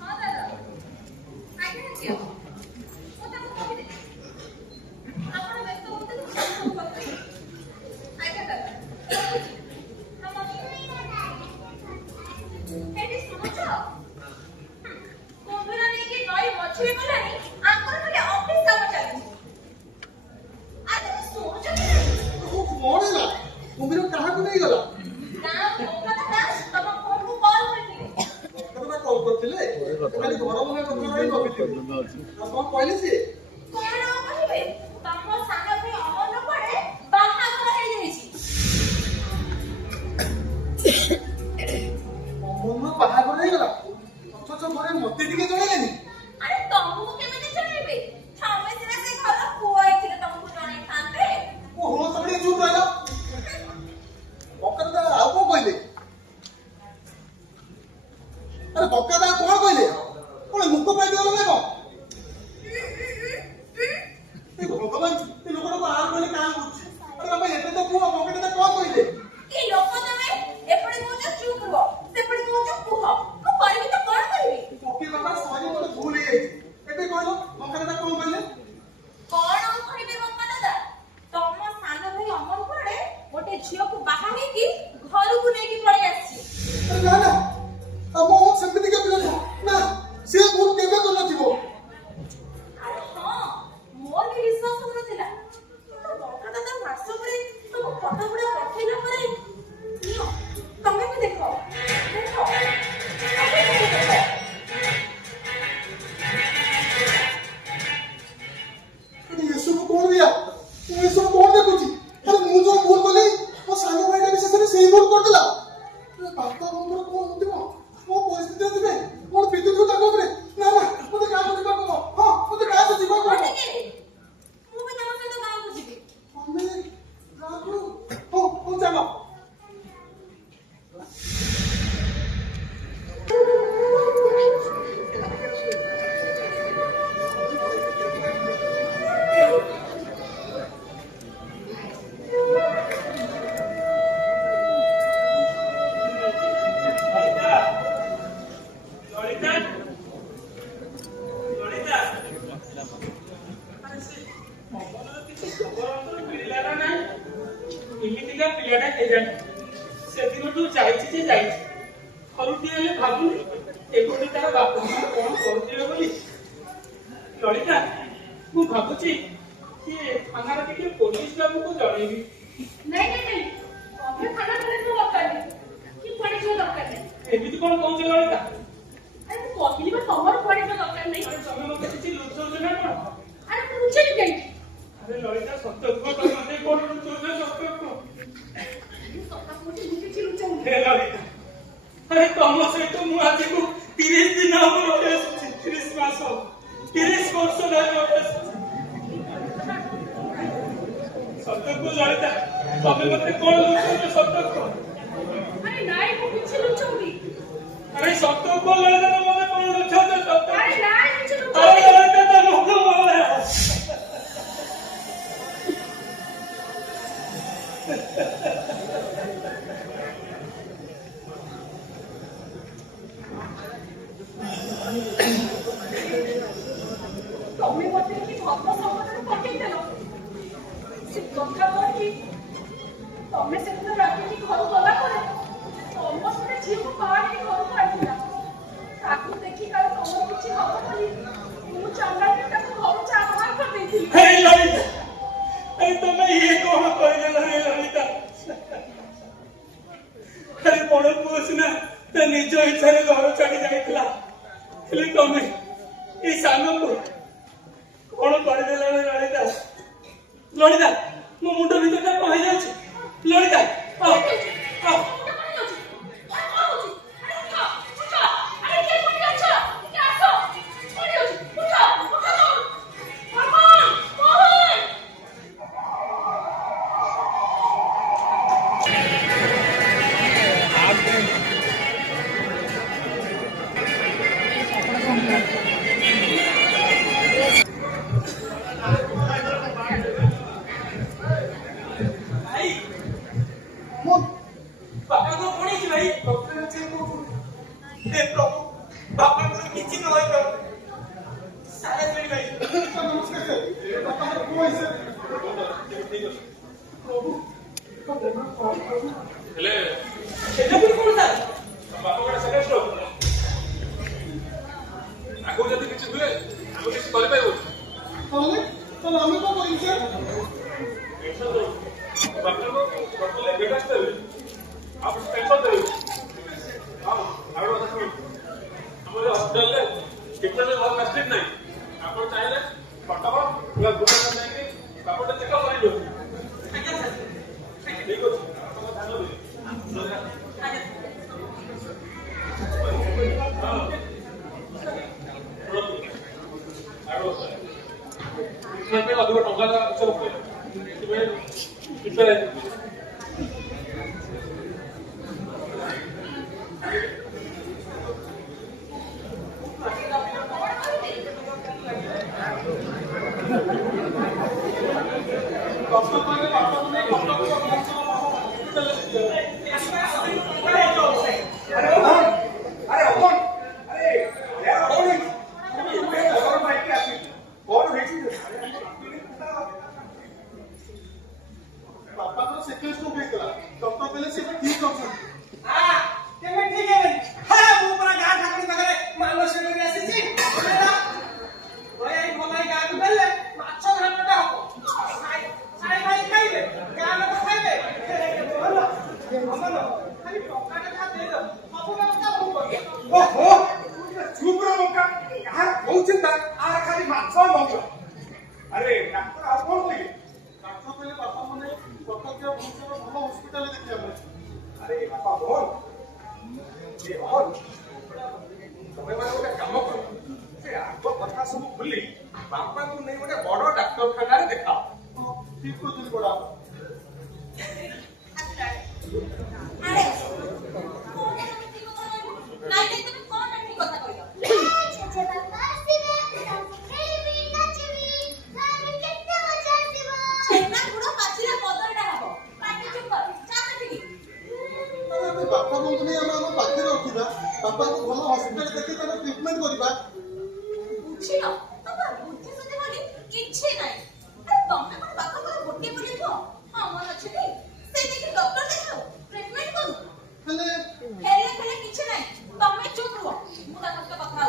ହଁ ଦାଦା, ଆଜ୍ଞା ଝିଅ, ମୁଁ ତାକୁ କହିଦେବି। ଆପଣ ବ୍ୟସ୍ତ ହୁଅନ୍ତୁନି, ମୁଁ ସବୁ କହିଦେବି। ଆଜ୍ଞା ଦାଦା, ଏଠି ଶୁଣୁଛ? କୁମ୍ଭୀର ନେଇକି ନଈ ମଝିରେ ଗଲାଣି, ଆଙ୍କର ଖାଲି ଅଫିସ କାମ ଚାଲିଛି। ଆରେ ତମେ ଶୁଣୁଛ କି ନାହିଁ? କଣ ହେଲା? କୁମ୍ଭୀର କାହାକୁ ନେଇଗଲା? ଗାଁ ଲୋକ ଦାଦା ତମ ଫୋନକୁ କଲ୍ କରିଥିଲେ। ଡକ୍ଟର କଲ୍ କରିଥିଲେ? ଖାଲି ଘର ମନେ କଥା ରହି ଭାବିଥିଲି। ଆଉ କଣ କହିଲେ ସିଏ? କଣ ଆଉ କହିବେ? ତମ ସାନ ଭାଇ ଅମନ କୁଆଡେ ବାହାଘର ହେଇଯାଇଛି। ଅମନ ବାହାଘର ହେଇଗଲା, ଅଥଚ ଘରେ ମତେ ଟିକେ ଜଣେଇଲେନି। ଆରେ ତମକୁ କେମିତି ଜଣେଇବେ? ତମେ ସିନା ସେ ଘର ପୁଅ ହେଇଥିଲେ ତମକୁ ଜଣେଇଥାନ୍ତେ। ଓହୋ, ତମେ ଟିକେ ଚୁପ୍ ରହିଲ। ବକାଦା ଆଉ କଣ କହିଲେ? ଆରେ ବକାଦା କଣ କହିଲେ? କଣ ମୁଖ ପାଇଗଲ ନା କଣ? ଏ ଭଗବାନ, ଏ ଲୋକଟାକୁ ଆର କହିଲେ କାହା କରୁଛି? ଆରେ ବାବା, ଏବେ ତ କୁହ ବକାଦା କଣ କହିଲେ? କି ଲୋକ ତମେ? ଏପଟେ କହୁଛ ଚୁପ୍ ରୁହ, ସେପଟେ କହୁଛ କୁହ। ମୁଁ କରିବି ତ କଣ କରିବି? ଓକେ ବାବା, ସରି, ମୋର ଭୁଲ ହେଇଯାଇଛି। ଏବେ କହିଲ ବକାଦା କଣ କହିଲେ? କଣ ଆଉ କହିବେ ବାପା ଦାଦା? ତମ ସାନ ଭାଇ ଅମନ କୁଆଡେ ଗୋଟେ ଝିଅକୁ ବାହା ହେଇକି ଘରକୁ ନେଇକି ପଳେଇ ଆସିଛି। ଆରେ ନା ନା, ଆମ ସେମିତି କେବେ ନା, ସିଏ ଭୁଲ କେବେ କରିନଥିବ। ଆରେ ହଁ, ମୋର ବି ବିଶ୍ୱାସ ହଉନଥିଲା। କିନ୍ତୁ ବଙ୍କା ଦାଦା ହ୍ୱାଟ୍ସଆପରେ ସବୁ ଫଟୋ ଗୁଡା ପଠେଇଲା ପରେ ନିଅ, ତମେ ବି ଦେଖ। ଦେଖ, ତମେ ବି ଦେଖ। ଆରେ ଏସବୁ କଣ ଦିଆ? ମୁଁ ଏସବୁ କଣ ଦେଖୁଛି? ଆରେ ମୁଁ ଯୋଉ ଭୁଲ କଲି, ମୋ ସାନ ଭାଇଟା ବି ଶେଷରେ ସେଇ ଭୁଲ କରିଦେଲା। ଆରେ ବାପା ବୋଉଙ୍କର କଣ ହଉଥିବ? ମୋ ପରିସ୍ଥିତିରେ ଥିବେ, ମୋର ବିଦ୍ୟୁତ ତାଙ୍କ ଉପରେ। ନା ନା, ମତେ ଗାଁକୁ ଯିବାକୁ ହବ। ହଁ, ମତେ ଗାଁକୁ ଯିବାକୁ ହବ। ଟିକେ, ମୁଁ ବି ତମ ସହିତ ଗାଁକୁ ଯିବି। ଆମେ ଗାଁକୁ? ହଉ ହଉ, ଚାଲ। ଲଳିତା, ଲଳିତା, ଆରେ ସେ ଅମନର କିଛି ଖବର ଅନ୍ତର ମିଳିଲା ନା ନାହିଁ? ଏମିତିକା ପିଲାଟା କେଜାଣି? ସେଦିନଠୁ ଯାଇଛି ଯେ ଯାଇଛି, ଘରୁଟି ହେଲେ ଭାବୁନି ଏପଟେ ତା ତା ବାପା ମା କଣ କରୁଥିବେ ବୋଲି। ଲଳିତା ମୁଁ ଭାବୁଛି କି ଥାନାରେ ଟିକେ ପୋଲିସ ବାବୁଙ୍କୁ ଜଣେଇବି। ନାଇଁ ନାଇଁ ନାଇଁ ତମେ ଖାନା ଖାଲି ତ ଦରକାର ନାହିଁ କି କୁଆଡେ ଯିବା ଦରକାର ନାହିଁ। ଏମିତି କଣ କହୁଛ ଲଳିତା? ଆରେ ମୁଁ କହିଲି ବା ତମର କୁଆଡେ ଯିବା ଦରକାର ନାହିଁ। ଆରେ ତମେ ମତେ କିଛି ଲୁଚଉଛ ନା କଣ? ଆରେ ମୁଁ ଲୁଚେଇବି କାହିଁକି? ଆରେ ଲଳିତା ସତ କୁହ, ତମେ ମତେ କଣ ଲୁଚଉଛ? ସତ କୁହ। ମୁଁ ସତ କହୁଛି ମୁଁ କିଛି ଲୁଚଉନି। ହେ ଲଳିତା, ଆରେ ତମ ସହିତ ମୁଁ ଆଜିକୁ 30 ଦିନ ହବ ରହି ଆସୁଛି। 30 ମାସ 30 ବର୍ଷ ଧରି ରହି ଆସୁଛି। ସତ କୁହ ଲଳିତା, ତମେ ମତେ କଣ ଲୁଚଉଛ? ସତ କୁହ। ଆରେ ନାଇଁ ମୁଁ କିଛି ଲୁଚଉନି। ଆରେ ସତ କୁହ ଲଳିତା, ତମେ ମତେ କଣ ଲୁଚଉଛ? ସତ ଆରେ କୁହ। ନାଇଁ କିଛି ଆରେ ଲୁଚଉନି। ଲଳିତା ତମକୁ ଭଲ। ତମେ ମତେ କି ଧର୍ମ ସମ୍ବନ୍ଧରେ ପକେଇଦେଲ। ସେ କଥା କଣ କି ତମେ ସେଦିନ ରାତିକି ଘରୁ ଗଲା ପରେ ସମସ୍ତେ ଝିଅକୁ ବାହାରିକି ଘରକୁ ଆସିଲା। ତାକୁ ଦେଖି କାଳେ ତମର କିଛି ହବ ବୋଲି ମୁଁ ଚାଲାକିରେ ତାକୁ ଘରୁ ବାହାର କରିଦେଇଥିଲି। ହେ ଲଳିତା, ଆରେ ତମେ ଇଏ କଣ କହିଦେଲ? ହେ ଲଳିତା, ଆରେ ବଡ ପୁଅ ସିନା ତା ନିଜ ଇଚ୍ଛାରେ ଘର ଛାଡି ଯାଇଥିଲା, ହେଲେ ତମେ ଏଇ ସାନକୁ କଣ କରିଦେଲ? ଲଳିତା, ଲଳିତା ମୋ ମୁଣ୍ଡ ଭିତରଟା କଣ ହେଇଯାଉଛି? ଲଳିତା ବାପାଙ୍କୁ କଣ ହେଇଛି ଭାଇ? ହେ ପ୍ରଭୁ, ବାପାଙ୍କର କିଛି ନ ହେଇପାରୁ। ସାରା ମିଳି ଭାଇ। ନମସ୍କାର ସାର୍। ବାପାଙ୍କର ପୁଅ ହେଇଛି। ହେଲେ ସେଟା ପୁଣି କଣ ସାର୍? ବାପା ଗୋଟେ ସେକେଣ୍ଡ ଷ୍ଟୋକ୍। ଆଗକୁ ଯଦି କିଛି ହୁଏ ଆମେ କିଛି କରିପାରିବୁ। ତାହେଲେ ତାହେଲେ ଆମେ କଣ କରିବୁ ସାର୍? ବାପାଙ୍କୁ ପ୍ରପରଲି ଗେଟାସ୍ ଦେବେ, ଆପଣ ଟେନସନ୍ ଦେବେ। ହଁ, ଆଉ ଗୋଟେ କଥା ଶୁଣନ୍ତୁ, ଆମର ହସ୍ପିଟାଲରେ ଟ୍ରିଟମେଣ୍ଟ ଭଲ ଫାସିଲିଟି ନାହିଁ। ଆପଣ ଚାହିଁଲେ କଟକ କିମ୍ବା ଭୁବନେଶ୍ୱର ଯାଇକି ବାପାଟା ଚେକଅପ୍ କରିଦିଅନ୍ତୁ। ଠିକ ଅଛି, ଆପଣ ଧ୍ୟାନ ଦେବେ। ଟ୍ରିଟମେଣ୍ଟ ପାଇଁ ଅଧିକ ଟଙ୍କା ଖର୍ଚ୍ଚ ହୁଏ, ସେଥିପାଇଁ ପ୍ରିପେୟାର ବାପାଙ୍କର ସେକେଣ୍ଡ ଷ୍ଟୋକ୍ ହେଇଥିଲା। ଡକ୍ଟର କହିଲେ ସେ ଠିକ ଅଛନ୍ତି। କେବେ ଠିକ ହେବେନି? ମୁଁ ପୁରା ଗାଁ ଠାକୁର ପାଖରେ ମାନସିକ କରି ଆସିଛି। ଭଲ ଗାଁକୁ ଗଲେ ମାଛ ଘାଟଟା ହବ। ସାଇ ଭାଇ ଖାଇବେ, ଗାଁ ଲୋକ ଖାଇବେ। ଭଲ ଭଲ, ଖାଲି ଟଙ୍କାଟା ଯାହା ଦେଇଦବ ସବୁ ବ୍ୟବସ୍ଥା ମୁଁ କରିବି। ଓହୋ, ଚୁପ୍ର ଲଙ୍କା, କାହାର କୋଉ ଚିନ୍ତା, ଆର ଖାଲି ମାଛ ମଙ୍ଗଳ। ଆରେ ଡାକ୍ତର ଆଉ କଣ କହିଲେ? ଡାକ୍ତର କହିଲେ ବାପା ମାନେ କଟକ ଭୁବନେଶ୍ୱର ଭଲ ହସ୍ପିଟାଲରେ ଦେଖିବା ପାଇଁ। ଆରେ ବାପା ମୋହନ, ଏ ମୋହନ, ତମେ ମାନେ ଗୋଟେ କାମ କର, ସେ ଆଗ କଥା ସବୁ ଭୁଲି ବାପାଙ୍କୁ ନେଇ ଗୋଟେ ବଡ ଡାକ୍ତରଖାନାରେ ଦେଖାଅ। ହଁ, ଠିକ କରୁଛନ୍ତି ବଡ ବାପା। ବାପାଙ୍କୁ ନେଇ ଆମେ ଆମ ପାଖରେ ରଖିବା। ବାପାଙ୍କୁ ଭଲ ହସ୍ପିଟାଲ ଦେଖି ତାର ଟ୍ରିଟମେଣ୍ଟ କରିବା। ବୁଝିଲ ତମ ବୁଦ୍ଧି ସୁଦ୍ଧି ବୋଲି କିଛି ନାହିଁ। ଆରେ ତମେ କଣ ବାପାଙ୍କର ଗୋଟିଏ ବୋଲି ନୁହଁ, ଆମର ଅଛନ୍ତି ସେ ଦେଖି ଡକ୍ଟର ଦେଖାଉ ଟ୍ରିଟମେଣ୍ଟ କରୁ। ହେଲେ ହେଲେ କିଛି ନାହିଁ, ତମେ ଚୁପ୍ ରୁହ, ମୁଁ ତାଙ୍କ ସହିତ କଥା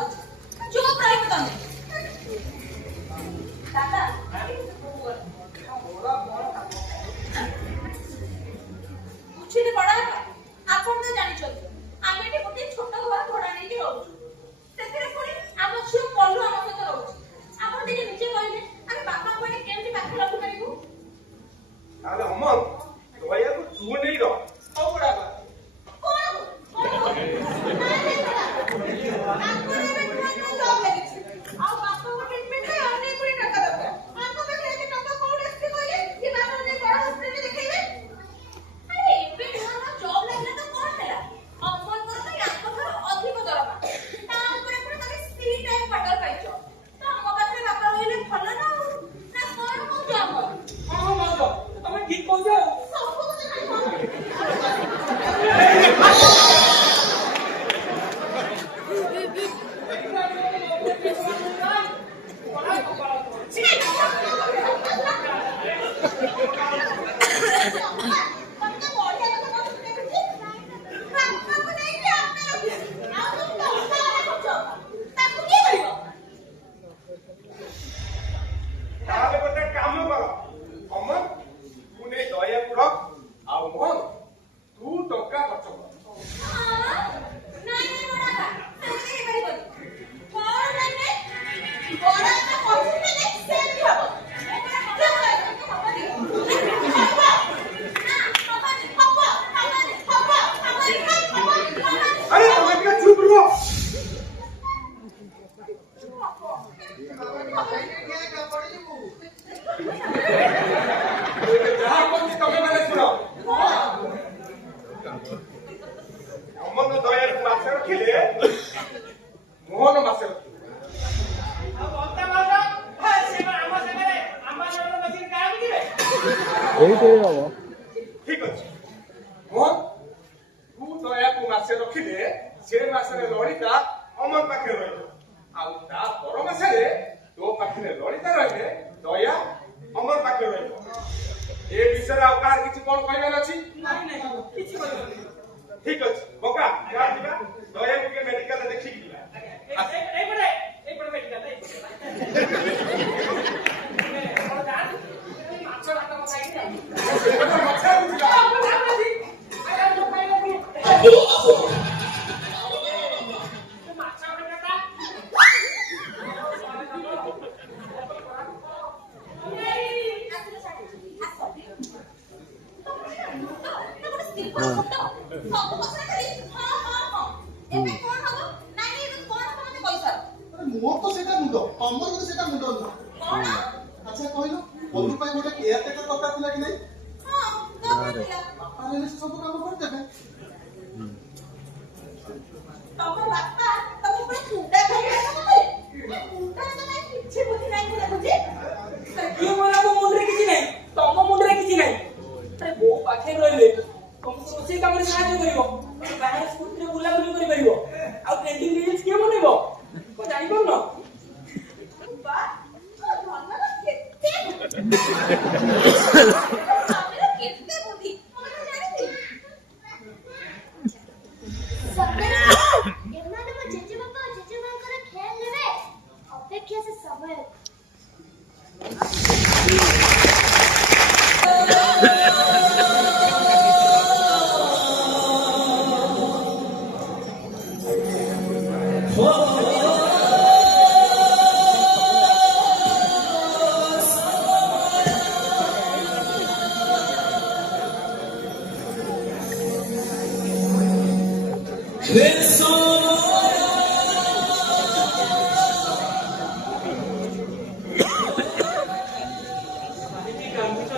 ଯାହା କହୁଛି ତମେ ମାନେ ଶୁଣ। ଅମନ ଦୟାରେ ମାଛ ରଖିଲେ ମୋହନ ମାଛ ରଖିଲେ। ଆଉ ବନ୍ତା ମାଛ ସେ ଆମ ସାଙ୍ଗରେ ଆମ ସାଙ୍ଗରେ ବସିକି କାହାକୁ ଯିବେ? ଠିକ ଅଛି ମୋହନ ତୁ ଦୟାକୁ ମାସେ ରଖିଲେ ସେ ମାସରେ ଲଳିତା ଅମନ ପାଖରେ ରହିବ। ଆଉ ତା ପର ମାସରେ ତୋ ପାଖରେ ଲଳିତା ରହିଲେ ଦୟା ଅମର ପାଖରେ ରହିବ। ଏ ବିଷୟରେ ଆଉ କାହାର କିଛି କଣ କହିବାର ଅଛି? ନାଇଁ ନାଇଁ କିଛି କହିବନି। ଠିକ ଅଛି ବକା ଯାହା ଯିବା ଦୟାକୁ ଟିକେ ମେଡିକାଲରେ ଦେଖିକି ଯିବା। ଏଇପଟେ ମେଡିକାଲ ମାଛ ଭାତ ଖାଇକି ମୋର ତ ସେଇଟା ମୁଣ୍ଡ, ତମର କିନ୍ତୁ ସେଇଟା ମୁଣ୍ଡ ନୁହଁ। ଆଚ୍ଛା କହିଲ ବନ୍ଧୁ ପାଇଁ ଗୋଟେ କେୟାରଟେକର ଦରକାର ଥିଲା କି ନାଇଁ? ବାପା ରହିଲେ ସେ ସବୁ କାମ କରିଦେବେ। ତମ ବାପା ତମ ପୁରା କୁଣ୍ଡା ଖାଇବା କଥା କୁଣ୍ଡା ତ କିଛି ବୁଦ୍ଧି ନାହିଁ ମୁଁ ଲାଗୁଛି। କିଏ କହିଲା ମୋ ମୁଣ୍ଡରେ କିଛି ନାହିଁ? ତମ ମୁଣ୍ଡରେ କିଛି ନାହିଁ। ଆରେ ବୋଉ ପାଖରେ ରହିଲେ ତମକୁ ରୋଷେଇ କାମରେ ସାହାଯ୍ୟ କରିବ, ବାହାରେ ସ୍କୁଟିରେ ବୁଲାବୁଲି କରିପାରିବ, ଆଉ ପେଣ୍ଟିଂ ରିଲ୍ସ କିଏ ବନେଇବ କଣ ଜାଣିପାରୁନ? କେତେ ବୁଦ୍ଧି ଏମାନେ ମୋ ଜେଜେବାପା ଆଉ ଜେଜେମାଙ୍କର ଖ୍ୟାଲ ନେବେ ଅପେକ୍ଷା ସେ ସମୟ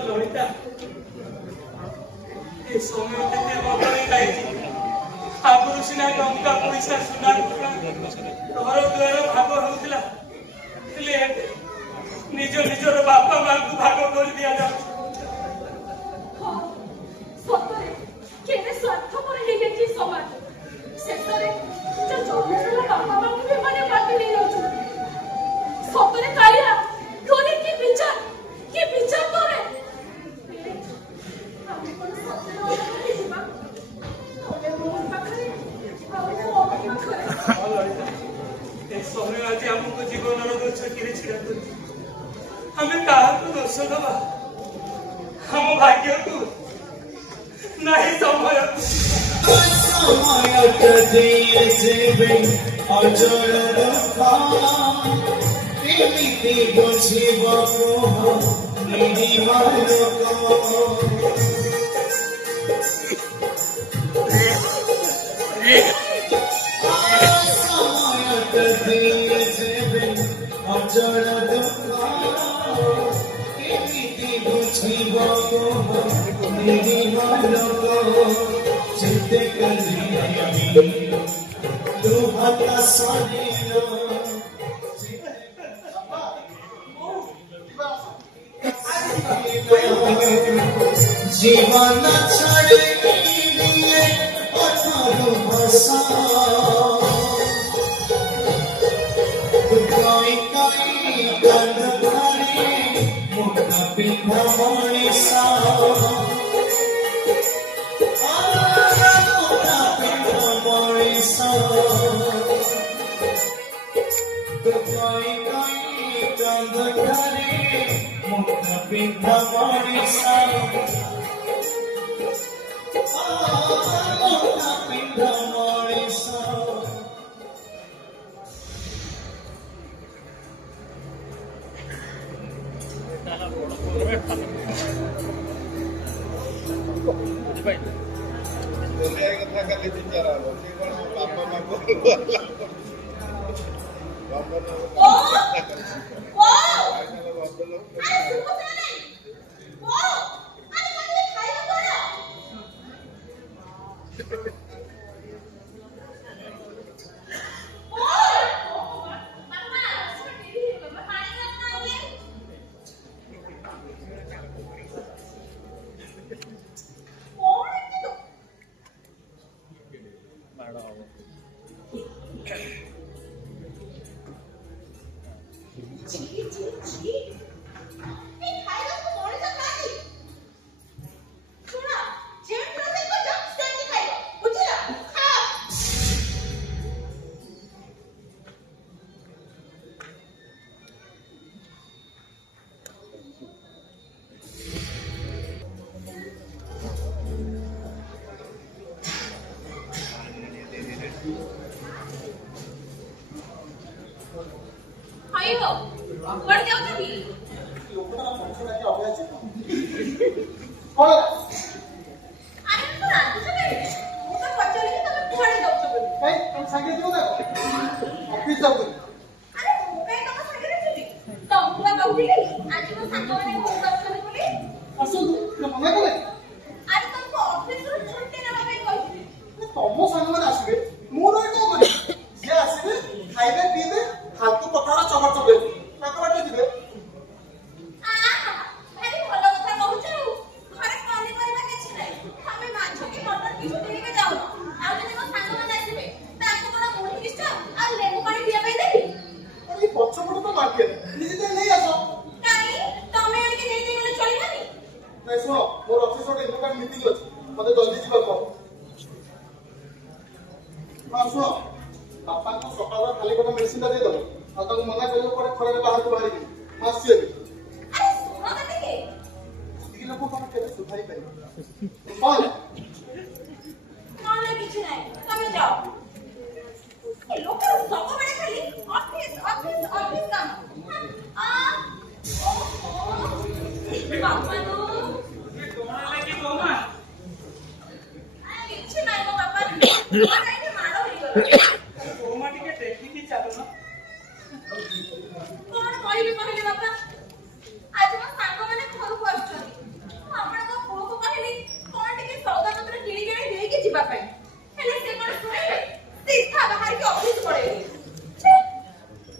ଲଳିତା ଏ ସମୟ କେତେ ବଦଳି ଯାଇଛି। ଆଗରୁ ସିନା ଟଙ୍କା ପଇସା ସୁନା ଘର ଦ୍ୱାର ଭାଗ ହେଉଥିଲା, ହେଲେ ନିଜ ନିଜର ବାପା ମାଙ୍କୁ ଭାଗ କରି ଦିଆଯାଉଛି। ସତରେ କେତେ ସ୍ୱାର୍ଥପର ହେଇଯାଇଛି ସମାଜ। ଶେଷରେ ଜନ୍ମର ବାପା ମାଙ୍କୁ ବି ମାନେ ବାଟି ନେଇଯାଉଛନ୍ତି। ସତରେ କାଳିଆ ଧୋନି କି ବିଚାର କରେ। ଆମେ କଣ ସତରେ ଅଲଗା ଯିବା? ତମେ ମୋ ପାଖରେ ଆଉ ମୋ ଅମା ପାଖରେ। ଏ ସମୟ ଆଜି ଆମକୁ ଜୀବନର ଛକିରେ ଛିଡ଼ା କରିଛି। ଆମେ କାହାକୁ ଦୋଷ ଦେବା? ଆମ ଭାଗ୍ୟକୁ ନାହିଁ ସମୟକୁ। ଏମିତି ବୁଝିବ ଅଜଳ ଦୁଃଖ ଏମିତି ବୁଝିବ ଲୋକ ଯେତେ କଲି ତୁ ହତାଶ জীবন ছড়ে দিয়ে অথর ভাষা কই কই কান্দ ধরে মুখ পিঠা মনিষা কই কই কান্দ ধরে মুখ পিঠা মনিষা କଥା ଖାଲି ବିଚାର ହବ ସେ କଣ ବାପା ମା ଓ ଆରେ ଶୁଭୁଛି ନା ନାଇଁ? ଓ ଆରେ ତମେ ଖାଇବା କର। ଓ ବାପା ପାଣି ଗ୍ଲାସ ଆଣିଲେ। କଣ ଏମିତି ତ छी छी छी ଏ ଖାଇବାକୁ ମଣିଷ ଖାଆନ୍ତି। ଶୁଣ ଯେମିତି ରୋଷେଇ କରୁଛ ସେମିତି ଖାଇବ ବୁଝିଲ ଖାଅ। ଖାଇବ କୁଆଡେ ଯାଉଛନ୍ତି? ଲୋକଟା ପଛରେ ଆଜି ଅଭ୍ୟାସ କଣ ହେଲା? ଆରେ ତୁ ରାନ୍ଧୁଛ କାହିଁକି? ମୁଁ ତ ପଚାରିଲି ତମେ କୁଆଡେ ଯାଉଛ ବୋଲି। କାଇଁ ତମ ସାଙ୍ଗେ ଯିବ ନା ଅଫିସ ଯାଉଛନ୍ତି? ଆରେ ମୁଁ କାହିଁ ତମ ସାଙ୍ଗରେ ଯିବି? ତମକୁ ବା କହୁଥିଲି ଆଜି ମୋ ସାଙ୍ଗମାନେ ଘରକୁ ଆସୁଛନ୍ତି ବୋଲି। ଆସନ୍ତୁ ସେ ମନା କଲେ। ଆରେ ତମକୁ ଅଫିସରୁ ଛୁଟି ନେବା ପାଇଁ କହିଥିଲି। ତମ ସାଙ୍ଗମାନେ ଆସିବେ ମୁଁ ରହି କଣ କରିବି? ଯିଏ ଆସିବେ ଖାଇବେ ପିଇବେ ହାତକୁ କଥାର ଚବର ଚବେଇବେ ତାଙ୍କ ବାଟେ ଯିବେ। ଆହା ଭାରି ଭଲ କଥା କହୁଛ ଆଉ। ଘରେ ପନିପରିବା କିଛି ନାହିଁ। ତମେ ମାଛ କି ମଟନ କିଛି କିଣିକି ଯାଉନ। ଆଉ ଯଦି ମୋ ସାଙ୍ଗମାନେ ଆସିବେ ତାଙ୍କୁ କଣ ମୁଢ଼ି ମିକ୍ସଚର ଆଉ ଲେମ୍ବୁ ପାଣି ପିଇବା ପାଇଁ ଦେବି? ଏଇ ପଛପଟେ ତ ମାର୍କେଟ ନିଜେ ଯାଇ ନେଇ ଆସ। କାହିଁ ତମେ ଆଣିକି ନେଇ ଗଲେ ଚଳିବନି? ନାଇଁ ଶୁଣ ମୋର ଅଫିସ ଗୋଟେ ଇମ୍ପୋର୍ଟାଣ୍ଟ ମିଟିଂ ଅଛି ମତେ ଜଲ୍ଦି ଯିବାକୁ ହବ। ହଁ ଶୁଣ ବାପାଙ୍କୁ ସକାଳର ଖାଲି ଗୋଟେ ମେଡିସିନଟା ଦେଇଦବ ଆଉ ତାଙ୍କୁ ମନା କରିବ ପରେ ଖରାରେ ବାହାରକୁ ବାହାରିବି ମୁଁ ଆସୁଛି ଏବେ। ଆରେ ଶୁଣ ତ ଟିକେ। ସ୍ତ୍ରୀ ଲୋକ ତମେ କେବେ ସୁଧାରି ପାରିବ କଣ ହେଲା? ନହେଲେ କିଛି ନାହିଁ ତମେ ଯାଅ। ଏ ଲୋକ ସବୁବେଳେ ଖାଲି ଅଫିସ ଅଫିସ ଅଫିସ କାମ। ବାପାଲୋ କଣ ହେଲା କି ବୋମା? କିଛି ନାହିଁ ମୋ ବାପା ମୋର ଏଠି ମାଡ଼ ହେଇଗଲା। ବୋମା ଟିକେ ଦେଖିକି ଚାଲୁନ। କଣ କହିବି କହିଲେ ବାପା? ଆଜି ମୋ ସାଙ୍ଗମାନେ ଘରକୁ ଆସୁଛନ୍ତି। ମୁଁ ଆପଣଙ୍କ ପୁଅକୁ କହିଲି କଣ ଟିକେ ସଉଦାପତ୍ର କିଣିକି ଆଣି ଦେଇକି ଯିବା ପାଇଁ। ହେଲେ ସେ କଣ ଶୁଣିଲେ? ସିଧା ବାହାରିକି ଅଫିସ ପଳେଇଲେ। ଛେ,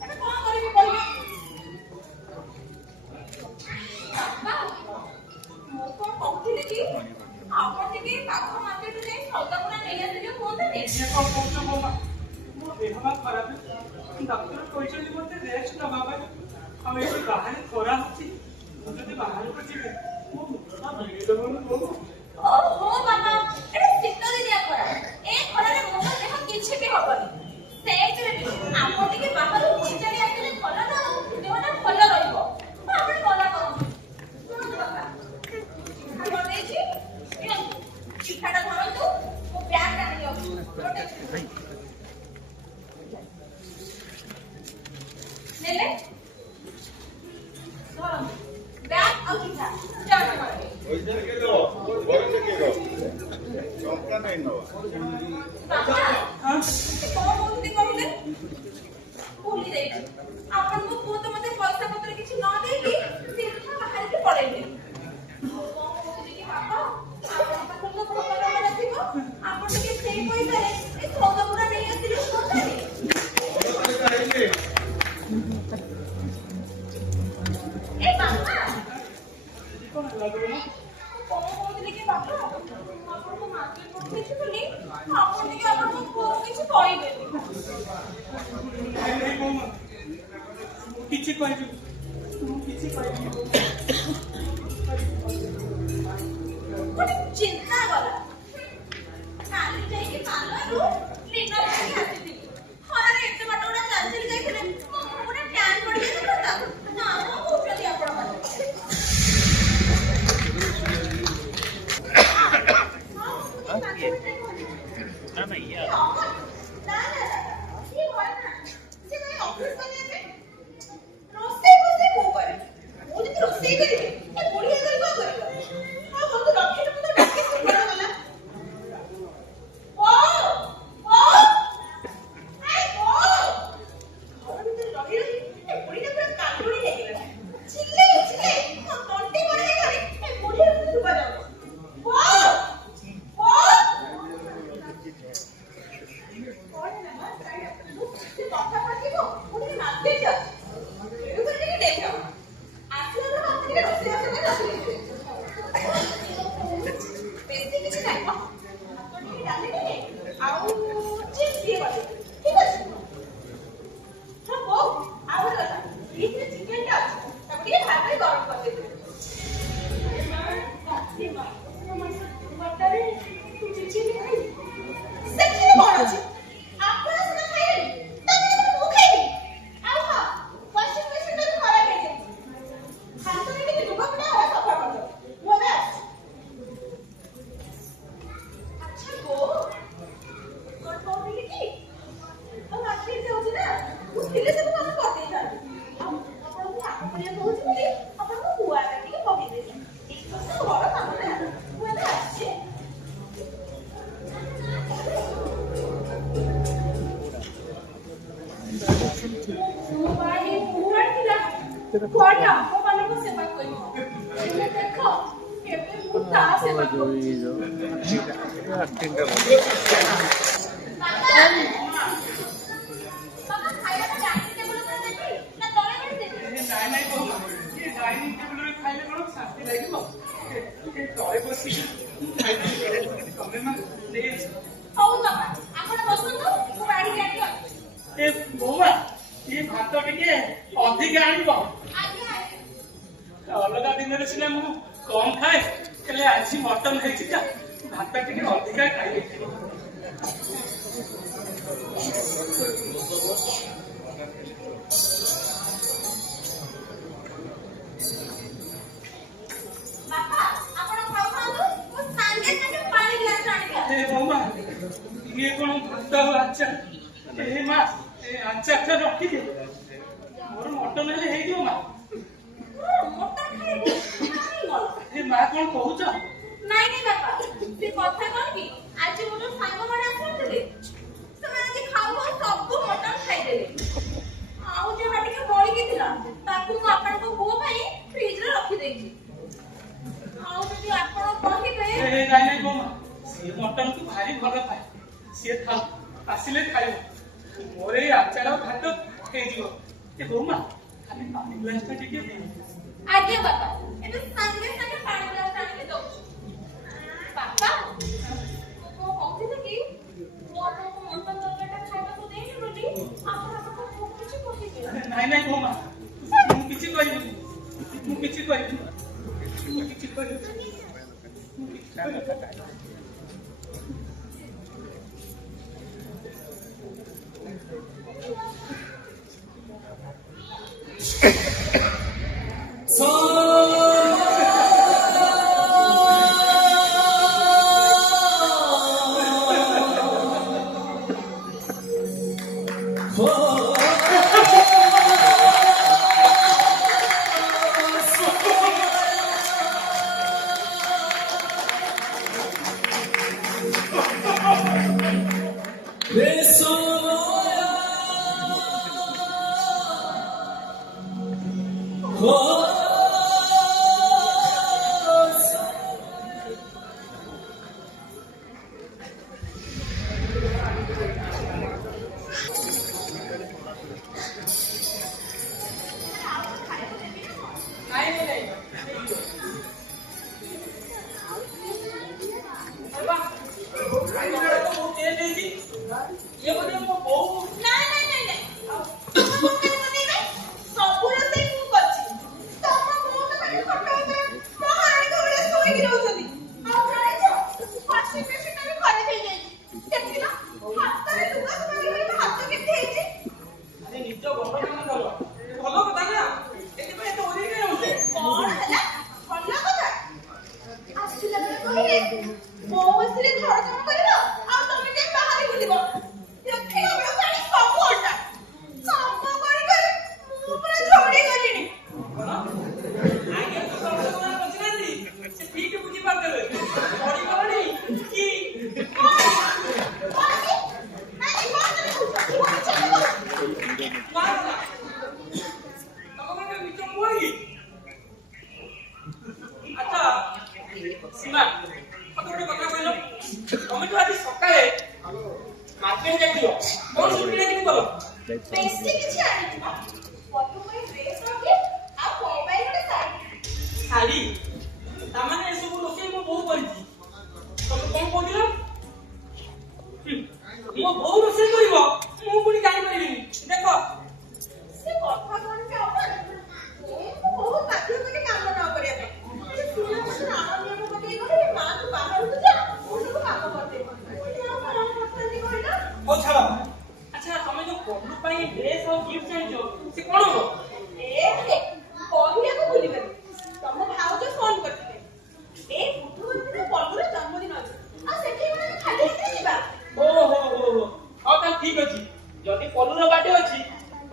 ଏବେ କଣ କରିବି କହିଲ? ବାପା, ମୁଁ କଣ କହୁଥିଲି କି ଆପଣ ଟିକେ ପାଖ ମାର୍କେଟରୁ ଯାଇ ସଉଦାପତ୍ର ନେଇ ଆସିଲେ ହୁଅନ୍ତାନି? ଇଏ କଣ କହୁଛ ବୋମା? ମୋ ଦେହ ବା ଖରାପ। ଡାକ୍ତର କହିଛନ୍ତି ମତେ ରେଷ୍ଟ ନବା ପାଇଁ। ଆଉ ଏଠି ବାହାରେ ଖରା ହଉଛି। ମୁଁ ଯଦି ବାହାରକୁ ଯିବି ମୋ ମୁଣ୍ଡଟା ଭାଙ୍ଗିଦବ ନା ବୋମା। ଓହୋ ବାବା, ଏଟା ଶୀତ ଦିନିଆ ଖରା। ଏ ଖରାରେ ମୋ ଦେହ କିଛି ବି ହବନି। ସେଇଥିରେ ବି ଆପଣ ଟିକେ ବାହାରୁ ବୁଲି ଚାଲି ଆସିଲେ ଭଲ ନା ଆଉ ଦେହଟା ଭଲ ରହିବ। ମୁଁ ଆପଣ ମନା କରନ୍ତୁ। ଶୁଣନ୍ତୁ ବାପା, ପିଠା କରିଦେଇଛି। ନିଅନ୍ତୁ, ପିଠାଟା ଧରନ୍ତୁ। ମୋ ବ୍ୟାଗଟା ନିଅନ୍ତୁ। ନେଲେ? ଧରନ୍ତୁ, ବ୍ୟାଗ ଆଉ ପିଠା। ଯାଅ ଘରେ। ବାପା, ସେ କଣ କହୁଛନ୍ତି କହିଲେ? ଭୁଲି ଯାଇଛି। ଆପଣଙ୍କ ପୁଅ ତ ମତେ ପଇସା ପତ୍ର କିଛି ନ ଦେଇକି ସିଧା ବାହାରିକି ପଳେଇଲେ। ମୁଁ କଣ କହୁଥିଲି କି ବାପା, ଆପଣଙ୍କ ପାଖରେ ତ ଭଲ ଟଙ୍କା ଥିବ। ଆପଣ ଟିକେ ସେଇ ପଇସାରେ ଏ ସଉଦାପତ୍ର ନେଇ ଆସିଲେ ହୁଅନ୍ତାନି? ଏ ବାପା, କଣ ହେଲା ବୋମା? କଣ କହୁଥିଲି କି ବାପା, ଆପଣଙ୍କ ମାର୍କେଟ ପଠେଇଥିଲି। ଆପଣ ଟିକେ ଆପଣଙ୍କ ପୁଅକୁ କିଛି କହିବେନି। ନାଇଁ ବୋମା, ମୁଁ କିଛି କହିବିନି। ମୁଁ କିଛି କହିବିନି ବୋମା। ଗୋଟେ ଚିନ୍ତା ଗଲା। କାଲି ଯାଇକି ପାର୍ଲରରୁ ଲିନର ଧରିକି ଆସିଥିଲି। ଖରାରେ ଏତେ ବାଟ ଗୁଡା ଚାଲି ଚାଲି ଯାଇଥିଲେ ମୋ ମୁହଁରେ ଟ୍ୟାନ୍ ପଡିଯାଇନଥାନ୍ତା? ନା କଣ କହୁଛନ୍ତି ଆପଣମାନେ? ଥିଲେ ସବୁ କାମ କରିଦେଇଥାନ୍ତି। ଆଉ ଆପଣଙ୍କୁ କାମ କରିବାକୁ କହୁଛି ବୋଲି ଆପଣଙ୍କୁ କୁଆଟା ଟିକେ ପକେଇଦେଲି। ଠିକ କଥା, ବଡ କାମ ନା। କୁଆଟା ଆସିଛି? ମୋ ଭାଇ କୁଆଡ ଥିଲା? କୁଆଡ ଆମ ମାନଙ୍କ ସେବା କରିବ। ହେଲେ ଦେଖ କେବେ ମୁଁ ତା ସେବା କରୁଛି। ବାବା ଖାଇବାଟା ଡାଇନିଂ ଟେବୁଲ ଉପରେ ଦେବି ନା ତଳେ ଦେବି? ନାଇଁ ନାଇଁ ବୋଉ, ଏ ଡାଇନିଂ ଟେବୁଲରେ ଖାଇଲେ କଣ ଶାନ୍ତି ଲାଗିବ? ଏ ତଳେ ବସିକି ଖାଇବି। ତମେ ମା ନେଇ ଆସ। ହଉ ବାବା, ଆପଣ ବସନ୍ତୁ, ମୁଁ ବାଢିକି ଆଣିବି। ଏ ବୋଉମା, ଏ ଭାତ ଟିକେ ଅଧିକା ଆଣିବ। ଆଜ୍ଞା ଆଜ୍ଞା। ଅଲଗା ଦିନରେ ସିନା ମୁଁ କମ ଖାଏ, ହେଲେ ଆଜି ମଟନ ହେଇଛି ତ ଭାତ ଟିକେ ଅଧିକା ଖାଇବି। ବାପା ଆପଣ ଖାଉଥାନ୍ତୁ, ମୁଁ ସାଙ୍ଗେ ସାଙ୍ଗେ ପାଣି ଗ୍ଲାସ ଆଣିବି। ଏ ବୋଉମା, ଇଏ କଣ ଭାତ ଆଉ ଆଚାର? ଏ ମା, ଏ ଆଚାରଟା ରଖିଦିଅ। ମୋର ମଟନ ହେଲେ ହେଇଯିବ ମା। ମଟନ ଖାଇବୁ? ଏ ମା କଣ କହୁଛ? ନାଇଁ ନାଇଁ ବାପା, ସେ କଥା କଣ କି ଆଜି ମୋର ସାଙ୍ଗମାନେ ଆସିଥିଲେ, ସେମାନେ ଆଜି ଖାଉ ଖାଉ ସବୁ ମଟନ ଖାଇଦେଲେ। ଆଉ ଯାହା ଟିକେ ବଳିକି ଥିଲା ତାକୁ ମୁଁ ଆପଣଙ୍କ ପୁଅ ପାଇଁ ଫ୍ରିଜରେ ରଖିଦେଇଛି। ଆଉ ଯଦି ଆପଣ କହିବେ। ନାଇଁ ନାଇଁ ବୋଉମା, ସିଏ ମଟନକୁ ଭାରି ଭଲ ପାଏ। ସିଏ ଥାଉ, ଆସିଲେ ଖାଇବ। ମୋର ଏଇ ଆଚାର ଭାତ ହେଇଯିବ। ଏ ବୋଉମା, ଖାଲି ପାଣି ଗ୍ଲାସଟା ଟିକେ ଦିଅ। ଆଜ୍ଞା ବାପା, ଏବେ ସାଙ୍ଗେ ସାଙ୍ଗେ ପାଣି ଗ୍ଲାସ ଆଣିକି ଦଉଛି। ବାପା ମୁଁ କହୁଥିଲି କି ମୁଁ ଆପଣଙ୍କୁ ମଟନ ତରକାରୀଟା ଖାଇବାକୁ ଦେଇନି ବୋଲି ଆପଣ ଆପଣଙ୍କୁ କିଛି କହିବେ। ନାଇଁ ନାଇଁ ବୋଉମା, ମୁଁ କିଛି କରିବିନି। ମୁଁ କିଛି କରିବିନି। ମୁଁ କିଛି କରିବିନି। ମୁଁ କିଛି କରିବିନି।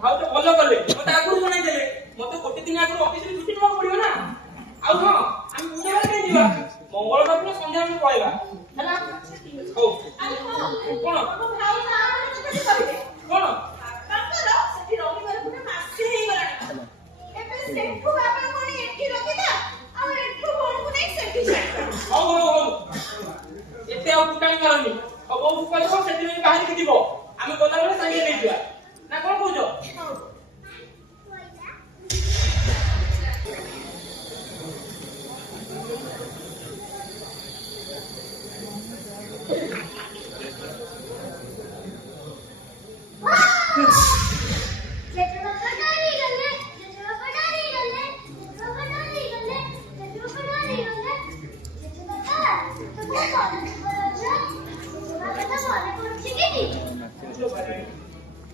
भाव तो भल कले मते आगु जणाई देले मते गोटे दिन आगु ऑफिस रे छुट्टी नवा पड़ियो ना आउ हां हम बुझेबा के जीवा मंगलवार दिन संध्या में पळेबा हला हो अरे हो कोन ମୋ ଭାଇ ବାହାଘର କେତେ କରିବେ कोन ବାପାର ସେଠି ରହିବାର ଗୋଟେ ମାସେ ହେଇଗଲାଣି ଏବେ ସେଠୁ ବାପା କଣ ଏଠି ରଖିଲା ଆଉ ଏଠୁ ଘରକୁ ନେଇ ସେଠି ଛାଡ଼ିଲା हो हो हो एते आउ कुटाई करनी अब बहु कहबो सेठी में बाहर के दिबो आमे गला बेले संगे नै दिया ना कोन कहजो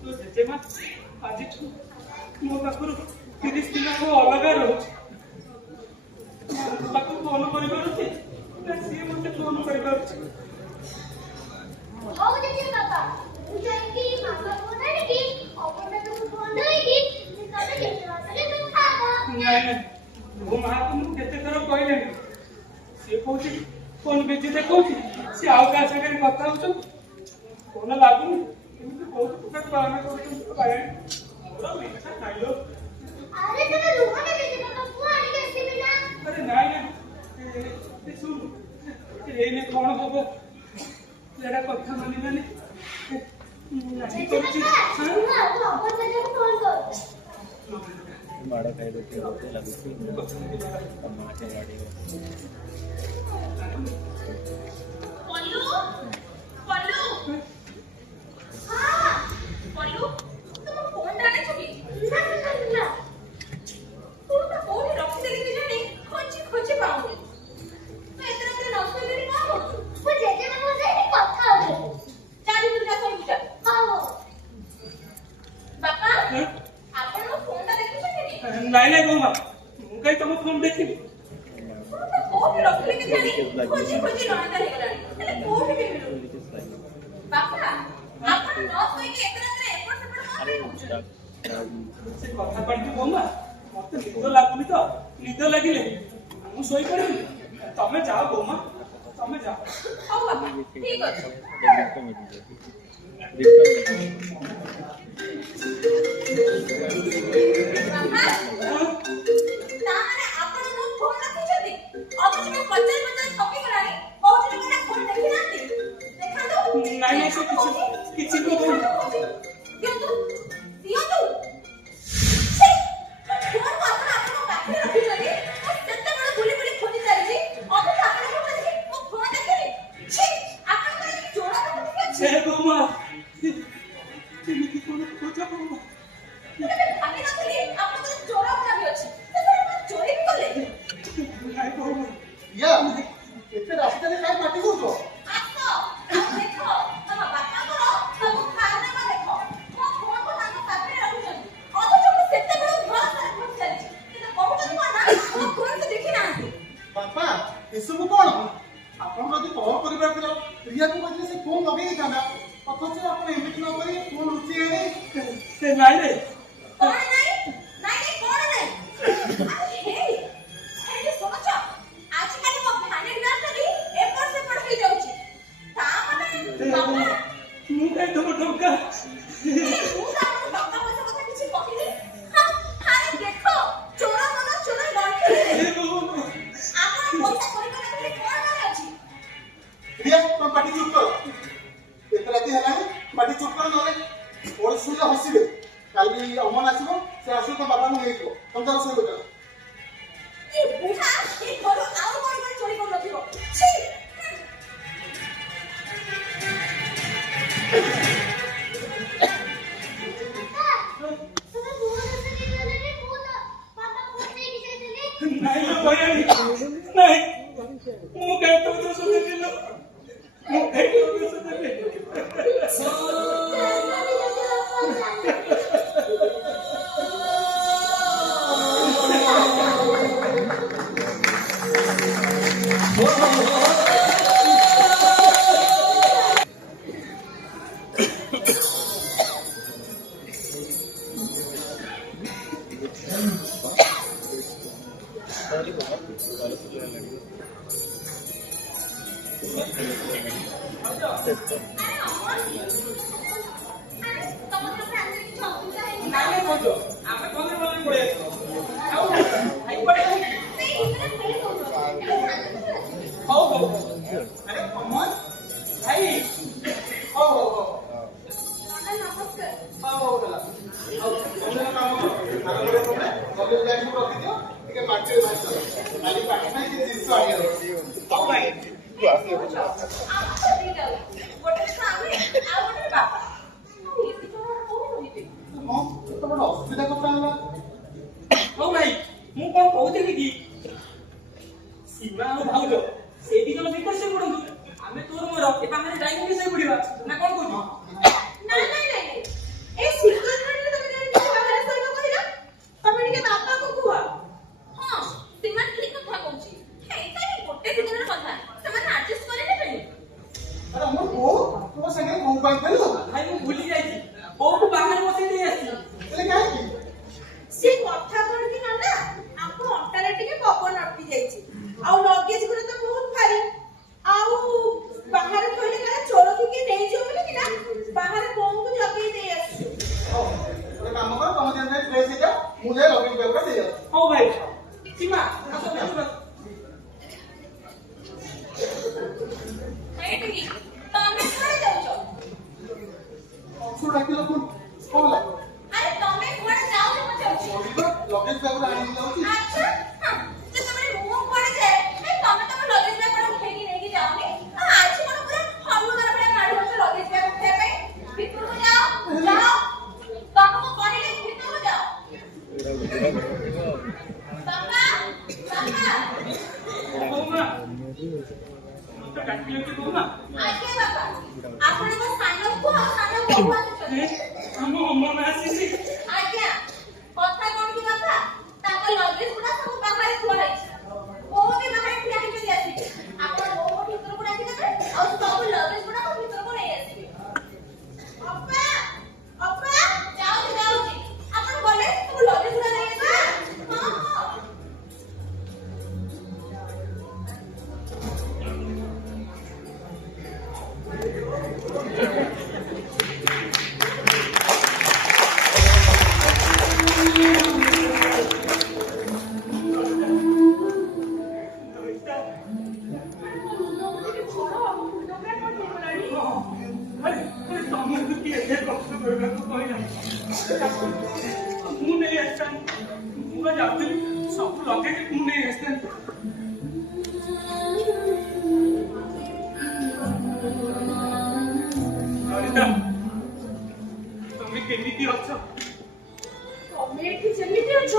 तो जेमा आज मो पाखरु 30 दिन को अलगा रहउछ पाखरु फोन करि पारुछि ना सी मते फोन करि पारुछि ହଉ ଜେଜେ ବାପା ମୁଁ ଯାଇକି ମାମା ଫୋନ ଆଣିକି ଅପର୍ଣ୍ଣା ତୁମକୁ ଫୋନ ଧରିକି ତମେ କେତେ ମାସରେ କଥା ହବ ନାଇଁ ନାଇଁ ମୋ ମା ତ ମୁଁ କେତେ ଥର କହିଲେଣି ସିଏ କହୁଛି ଫୋନ ବିଜି ଦେଖଉଛି ସିଏ ଆଉ କାହା ସାଙ୍ଗରେ କଥା ହଉଛୁ ଫୋନ ଲାଗୁନି ଏମିତି ବହୁତ ପ୍ରକାର ବାହାନା କରୁଛନ୍ତି ବାୟାଣୀ ମୋର ମିଠା ଖାଇଲ ଆରେ ତମେ ରୁହ ନା ଜେଜେ ବାପା ମୁଁ ଆଣିକି ଆସିବି ନା अरे नहीं नहीं सुन एने कौन हबो जेडा कथा मानि माने नहीं ଜେଜେ करछि ବାପା ମୁଁ ଆଉ ଅପର୍ଣ୍ଣାକୁ ଫୋନ କରୁଛି माड़ा खाई देते होते लगती टमाटर गाड़ी पल्लू पल्लू हां पल्लू तुम फोन डाले छुकी ना ना ना तू तो फोन रखी देली बिजानी खोजी खोजी पाऊंगी मैं इतना इतना नष्ट करी ना हो वो जेजे मामा से कथा हो चाली दुर्गा सब बुझा हां बापा आपण फोन ता देखि छथि नहीं नहीं गोमा मु कहीं तुम फोन देखिबी कोठी रखले के जानी खोजी खोजी लड़ता हे गलानी એટલે कोठी भी मिलु बापा आपण न कोई के इतना इतना एफर्ट सेपट मत से कथा पड़ती गोमा मते निद लागुनी तो निद लागिले मु सोई पड़िबी तमे जाओ गोमा तमे जाओ हो बापा ठीक अछि बापा ताने आपण नो फोन रखि छथि अब जे मैं पचल पचल थपी गलानी बहुत दिन मेरा फोन देखि नाती देखा दो नहीं नहीं से किछि को बोल दियो तू छी फोन को आपण आपण पाखे रखि छथि सेते बड़ बुली बुली खोजी जाई अब आपण को देखि मो फोन देखि छी आपण को चोरा देखि छी छे गोमा केमिति कोन खोजा गोमा आगे ना चली आपण को चोरा बना भी अछि तो चोरी भी करले नहीं गोमा या एते रास्ता रे काय पार्टी करछो आसो देखो तम बापा को तम खाना में देखो मो फोन को तांको पाखे रखि छथि अब जो मैं सेते बड़ घर से खोज जाई कि बहुत दिन ना मो फोन से देखि ना बापा एसबु कोन आपण जदि कॉल परिवार दिलो रिया को बजले से फोन लगे था ना अथच आपण एमिट न करी फोन उठी आनी से नहीं रे कौन नहीं नहीं कौन नहीं अरे हे हे सोच आज काली मो भाने ग्लास रे एपर से पड़ ही जाउची ता माने बापा मु कहीं तुम ठोका तू ता बापा पैसा কথা কিছু কহিনি हां हां देखो चोरा मनो चोरा लड़के आपण पैसा करी करे कोन माने अछि रिया तुम पार्टी चुप करो एते राती हला पार्टी चुप कर नले और सुले हसिबे काली अमन आसीबो से आसु तो बाबा को लेइबो तुम जरा सोई बता ए बुढ़ा ए घरो आउ कोन कोन चोरी कर लथिबो छी नहीं लो बयानी नहीं मु कहीं तुम तो सुन दिलो मु कहीं तुम तो सुन दिलो बापा ନାଇଁ କହୁଛ ଆମେ କଲେ ବୋଲି ପଳେଇ ଆସିବୁ ଆଉ ଭାଇ ପଡେ ହଉ ହଉ ଆରେ କମନ ଭାଇ ହଉ ହଉ ହଉ ହଉ ହେଲା ଆଉ ତମେ କାମ କର ଆଗରେ ତମେ କଲେଜ ବ୍ୟାଗ ସବୁ ରଖିଦିଅ ଟିକେ ମାର୍କେଟ ଭାଇ କାଲି ପାଠ ପାଇଁ କିଛି ଜିନିଷ ଆଣିବାର ଅଛି ହଉ ଭାଇ ହଁ ତମର ଅସୁବିଧା କଥା ହେଲା ହଉ ଭାଇ ମୁଁ କଣ କହୁଥିଲି କି ସୀମା ଆଉ ଭାଉଜ ସେଇ ଦି ଜଣ ଭିତରେ ଶୋଇ ପଡନ୍ତୁ ଆମେ ତୋର ମୋର ଏ ପାଖରେ ଡାଇନିଂ ଶୋଇ ପଡିବା ନା କଣ କହୁଛୁ ଆରେ ଆମର ବୋଉ ତମ ସାଙ୍ଗରେ ବୋଉ ପାଇଁ ଫେରିଲ ଭାଇ ମୁଁ ଭୁଲି ଯାଇଛି ବୋଉକୁ ବାହାରେ ବସେଇ ଦେଇ ଆସିଛି ହେଲେ କାହିଁକି ସେ କଥା କଣ କି ନନା ଆମ ଅଣ୍ଟାରେ ଟିକେ ପବନ ଅଟକି ଯାଇଛି ଆଉ ଲଗେଜ ଗୁଡା ତ ବହୁତ ଭାରି ଆଉ ବାହାରେ ଥୋଇଲେ କାଳେ ଚୋର କିଏ ନେଇଯିବ ବୋଲି କି ନା ବାହାରେ ବୋଉଙ୍କୁ ଜଗେଇ ଦେଇ ଆସିଛୁ ହଉ ଗୋଟେ କାମ କର ତମ ଯେମିତି ଡ୍ରେସ୍ ହେଇଯାଅ ମୁଁ ଯାଇ ଲଗେଜ ବ୍ୟାଗଟା ଦେଇ ଆସୁଛି ହଉ ଭାଇ ସୀମା ଆସ ଆସ ତମେ କୁଆଡେ ଯାଉଛ? ଅଂଶୁ ଡାକିଲ ପୁଣି କଣ ହେଲା ଆରେ ତମେ କୁଆଡେ ଯାଉଛ ପଚାରୁଛି? ଲଗେଜ ବ୍ୟାଗଟା ଆଣିକି ଯାଉଛି ଆଚ୍ଛା, ଯେ ତମର ମୁହଁ କୁଆଡେ ଯାଏ? ତମେ ତମ ଲଗେଜ ବ୍ୟାଗ କୁଆଡେ ଉଠେଇକି ନେଇକି ଯାଅନି? ଆଜି କଣ ପୁରା ହଲୁଦାର ଭଳିଆ ମାଡି ବସୁଛ ଲଗେଜ ବ୍ୟାଗ ଉଠେଇବା ପାଇଁ? ଭିତରକୁ ଯାଅ, ଯାଅ। ତମକୁ କହିଲେ ଭିତରକୁ ଯାଅ। ବାପା, ବାପା। କହୁନା ତ ଡାକିଲେ କି କହୁନା ଆଜ୍ଞା ବାପା, ଆପଣଙ୍କ ସାନ ପୁଅ ଆଉ ସାନ ବୋହୂ ଆସିଛନ୍ତି। ଆମ ଅମନ ଆସିଛି ଆଜ୍ଞା, କଥା କଣ କି ବାପା? ତାଙ୍କ ଲଗେଜ ଗୁଡା ସବୁ ବାହାରେ ଥୁଆ ହେଇଛି। ବୋହୂ ବି ବାହାରେ ଠିଆ ହେଇଛନ୍ତି ଆସିକି। ଆପଣ ବୋହୂକୁ ଭିତରକୁ ଡାକିଦେବେ ଆଉ ସବୁ ଲଗେଜ ଗୁଡାକ ଭିତରକୁ ନେଇ ଆସିବେ। ଅପା, ଅପା, ଯାଉଛି ଯାଉଛି। ଆପଣ ଗଲେ ସବୁ ଲଗେଜ ଗୁଡା ନେଇ ଆସିବେ। ହଁ ହଁ। ତମକୁ କିଏ ଏତେ କଷ୍ଟ କରିବାକୁ କହିଲା ମୁଁ ନେଇ ଆସିଥାନ୍ତି ମୁଁ ବା ଯାଉଥିଲି ସବୁ ଲଗେଜ ମୁଁ ନେଇ ଆସିଥାନ୍ତି ଲଳିତା ତମେ କେମିତି ଅଛ ତମେ ଏଠି ଯେମିତି ଅଛ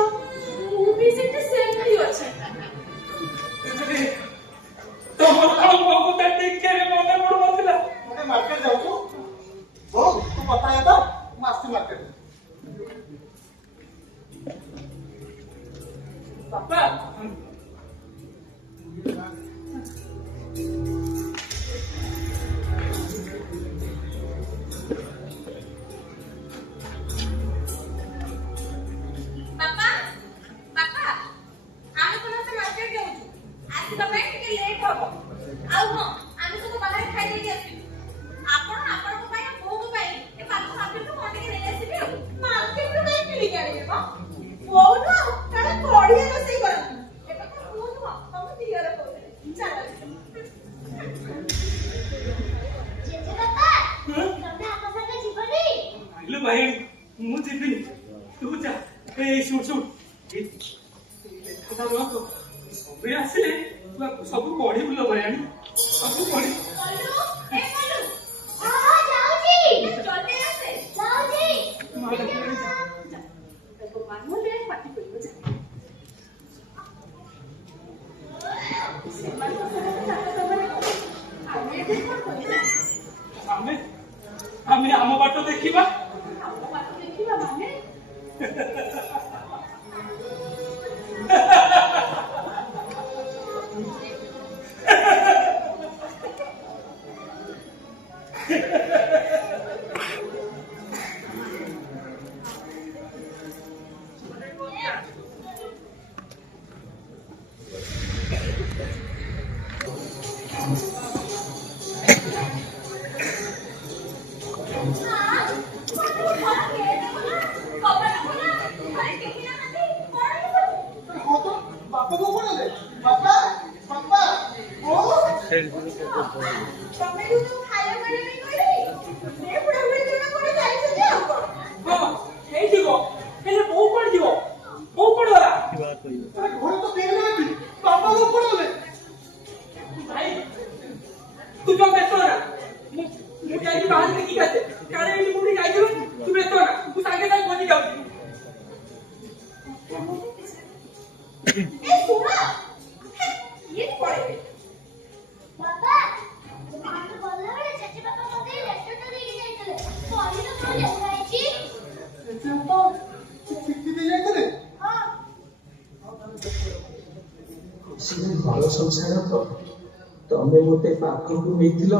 ମୁଁ ବି ସେଠି ସେମିତି ଅଛି ତମର କଣ ମୋ କଥା ଟିକେ ମନେ ପଡୁନଥିଲା ଗୋଟେ ମାର୍କେଟ ଯାଉଛୁ ବୋଉ ତୁ କଥା ହେଇ ତ ମୁଁ ଆସିଛି ମାର୍କେଟ ବାପା ବାପା, ବାପା, ଆମେ ସମସ୍ତେ ମାର୍କେଟ ଯାଉଛୁ। ଆସିବା ପାଇଁ ଟିକେ ଲେଟ୍ ହବ। ଆଉ ହଁ, ଆମେ ସବୁ ବାହାରେ ଖାଇଦେଇକି ଆସିବୁ। ଆପଣ ଆପଣଙ୍କ ପାଇଁ ଆଉ ବୋଉଙ୍କ ପାଇଁ ଏ ପାଖ ମାର୍କେଟରୁ କଣ ଟିକେ ନେଇ ଆସିବେ ଆଉ। ମାର୍କେଟରୁ କାଇଁ କିଣିକି ଆଣିବେ ମ ବୋଉ ନୁହଁ କାଳେ ବଢିଆ ରୋଷେଇ କରନ୍ତି ଏବେ ତ ବୋଉ ନୁହଁ, ତମ ଦିଅର କହୁଥିଲେ। ଚାଲ। ଜେଜେ ବାପା, ତମେ ଆମ ସାଙ୍ଗେ ଯିବନି? ଆଇଲୋ ଭାଇ ମୁଁ ଯିବିନି ତୁ ଯା ଏଇ ଶୁଣ ଶୁଣ ଏଇ ଲେଖାଟା ରଖ ସବୁ ଆସିଲେ ତୁ ଆକୁ ସବୁ ପଢିବୁ ଲୋ ଭାଇ ସବୁ ପଢି କଲୁ, ଏ କଲୁ। ହଁ, ଯାଉଛି। ଜଲ୍ଦି ଆସେ। ଯାଉଛି। ମା ଡାକିଲାଣି ଯା। ତାକୁ ମାନୁଲେ ପାଟି କରିବ ଯା ସେମାନଙ୍କ ସହିତ ତାଙ୍କ କାମରେ ଆମେ ଏବେ କଣ କରିବା ଆମେ ଆମେ ଆମ ବାଟ ଦେଖିବା ଆମ ବାଟ ଦେଖିବା ମାନେ ତମେ ଯୋଉ ଖାଇବା କରିବା ପାଇଁ କହିଲି ଏ ବୁଢା ବୁଢୀ ଜଣ କୁଆଡେ ଯାଇଛନ୍ତି ଆଉ କଣ? ହଁ ହେଇଯିବ ହେଲେ ବୋଉ କୁଆଡେ ଯିବ? ବୋଉ କୁଆଡେ ଗଲା? ଆରେ ଘରେ ତ କେହି ନାହାନ୍ତି ବାପା ଲୋକ କୁଆଡେ ଗଲେ? ଭାଇ ତୁ ଜମା ବ୍ୟସ୍ତ ନା ମୁଁ ଯାଇକି ବାହାରେ ଦେଖିକି ଆସେ କାଳେ ଏଠି କୋଉଠି ଯାଇଥିବ ତୁ ବ୍ୟସ୍ତ ନା ମୁଁ ସାଙ୍ଗେ ସାଙ୍ଗେ ପହଞ୍ଚି ଯାଉଛି। ଏ ଶୁଣ ଇଏ ପଳେଇବେ ବାପା ଆମେ ଗଲାବେଳେ ଚାଚି ବାପା ମତେ ଲେଟରଟା ଦେଇକି ଯାଇଥିଲେ କହିଲେ କଣ ଲେଖା ହେଇଛି? ଏତେ ବାପା ଚିଠି ଦେଇ ଯାଇଥିଲେ? ହଁ ଖୁସିରେ ଘର ସଂସାର ତ ତମେ ମୋତେ ପାଖକୁ ନେଇଥିଲ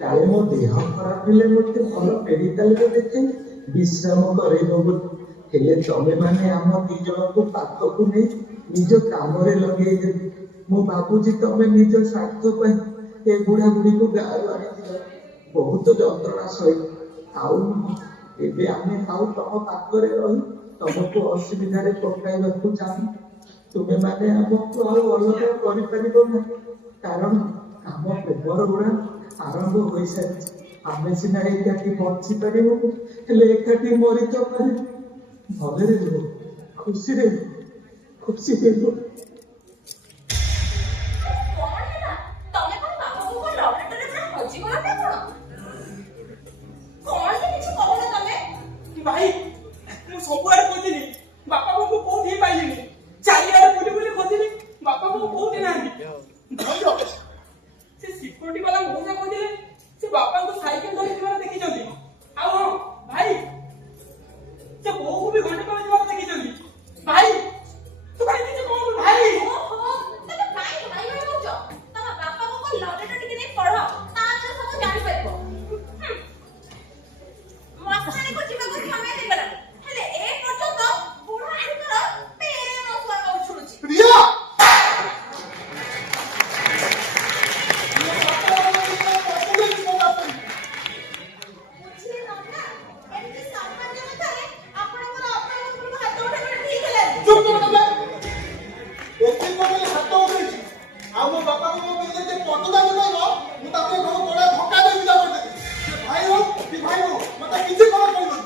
କାଳେ ମୋ ଦେହ ଖରାପ ହେଲେ ମୋତେ ଭଲ ମେଡିକାଲରେ ଦେଖେ ବିଶ୍ରାମ କରେଇବ ବୋଲି ହେଲେ ତମେ ମାନେ ଆମ ଦି ଜଣଙ୍କୁ ପାଖକୁ ନେଇ ନିଜ କାମରେ ଲଗେଇଦେବି ମୁଁ ଭାବୁଛି ତମେ ନିଜ ସ୍ୱାର୍ଥ ପାଇଁ ଏ ବୁଢା ବୁଢୀକୁ ଗାଁରୁ ଆଣିଥିଲ ବହୁତ ଯନ୍ତ୍ରଣା ସହି ଆଉ ଏବେ ଆମେ ଆଉ ତମ ପାଖରେ ରହି ତମକୁ ଅସୁବିଧାରେ ପକାଇବାକୁ ଚାହୁଁ ତୁମେ ମାନେ ଆମକୁ ଆଉ ଅଲଗା କରିପାରିବ ନାହିଁ କାରଣ ଆମ ପ୍ରେମର ଗୁଣା ଆରମ୍ଭ ହୋଇସାରିଛି ଆମେ ସିନା ଏକାଠି ବଞ୍ଚି ପାରିବୁ ହେଲେ ଏକାଠି ମରି ତ ପାରିବୁ ଭଲରେ ରୁହ ଖୁସିରେ ରୁହ କଣ ହେଲା ତମେ କଣ ବାପାଙ୍କୁ କଣ ଲଭ୍ ଲେଟରରେ ପୁରା ହଜିଗଲ ନା କଣ? କଣ ଯେ କିଛି କହୁନ ତମେ? ଭାଇ ମୁଁ ସବୁଆଡେ ଖୋଜିଲି ବାପା ବୋଉଙ୍କୁ କୋଉଠି ପାଇଲିନି ଚାରିଆଡେ ବୁଲି ବୁଲି ଖୋଜିଲି ବାପା ବୋଉ କୋଉଠି ନାହାନ୍ତି ଭାଉଜ ସେ ସିକ୍ୟୁରିଟି ବାଲା ମଉସା କହିଥିଲେ ସେ ବାପାଙ୍କୁ ସାଇକେଲ ଧରିଥିବାର ଦେଖିଛନ୍ତି ଆଉ ହଁ ଭାଇ ସେ ବୋଉକୁ ବି ଘଣ୍ଟେ କରିଥିବାର ଦେଖିଛନ୍ତି ଭାଇ ତୁ ଭାଇ କିଛି କହୁନୁ ଭାଇ ଓହୋ ତମେ କାଇଁ ଭାଇ ଭାଇ କହୁଛ? ତମ ବାପାଙ୍କୁ କଣ ଲଭ୍ ଲେଟର ଟିକେ ନେଇ ପଢ ତାପରେ ସବୁ ଜାଣିପାରିବ। ମଶାଣିକୁ ଯିବାକୁ ସମୟ ହେଇଗଲାଣି ହେଲେ ଏ ପର୍ଯ୍ୟନ୍ତ ବୁଢା ଆଣିଙ୍କର ପେରେ ମଶୁଆ ଉଛୁଳୁଛି। ପ୍ରିୟା ବୁଝିଲେ ନନା ଏମିତି ସାମାନ୍ୟ କଥାରେ ଆପଣଙ୍କର ଅପରାଧ ଉପରକୁ ହାତ ଉଠାଇବା ଠିକ ହେଲାନି। ଚୁପ କର ତମେ ଏତେ କଣ ହାତ ଉଠେଇଛି ଆଉ ମୋ ବାପାକୁ ମୋ ବିରୁଦ୍ଧରେ ଯେ ପଦଦାନ କରିବ ମୁଁ ତାକୁ ଘର ଗୋଡା ଧକ୍କା ଦେଇ ବିଦା କରିଦେବି ସେ ଭାଇ ହଉ କି ଭାଇ ହଉ ମତେ କିଛି ଖବର ପଡିବନି।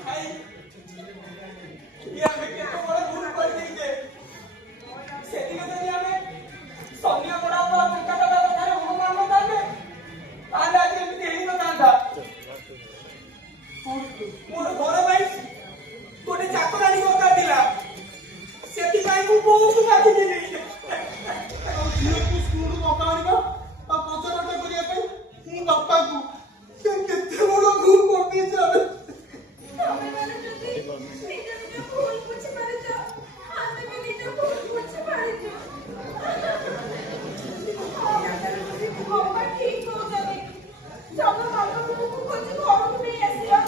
ଭାଇ ଇଏ ଆମେ କେତେ ବଡ ଭୁଲ କରିଦେଇଛେ ସେଦିନ ଯଦି ଆମେ ସନ୍ଧ୍ୟା ବଡ ଚଙ୍କା ଦବା କଥାରେ ହଁ ମାନୁଥାନ୍ତେ ତାହେଲେ ଆଜି ଏମିତି ହେଇନଥାନ୍ତା ମୋର ଘର ପାଇଁ ଗୋଟେ ଚାକରାଣୀ ଦରକାର ଥିଲା ସେଥିପାଇଁ ମୁଁ ବୋଉକୁ ବାଧିଥିଲି ଆଉ ଝିଅକୁ ସ୍କୁଲରୁ ମକା ଆଣିବା ତା ପଚରାଟା କରିବା ପାଇଁ ମୁଁ ବାପାକୁ ସେ କେତେ ବଡ ଭୁଲ କରିଦେଇଛି ଆମେ ତମେମାନେ ଯଦି ନିଜ ଭୁଲ ବୁଝିପାରିଛ ଆମେ ବି ନିଜ ଭୁଲ ବୁଝିପାରିଛୁ। ବାପା ଠିକ କହୁଛନ୍ତି ଚାଲ ବାପାଙ୍କୁ ଖୋଜି ଘରକୁ ନେଇ ଆସିବା।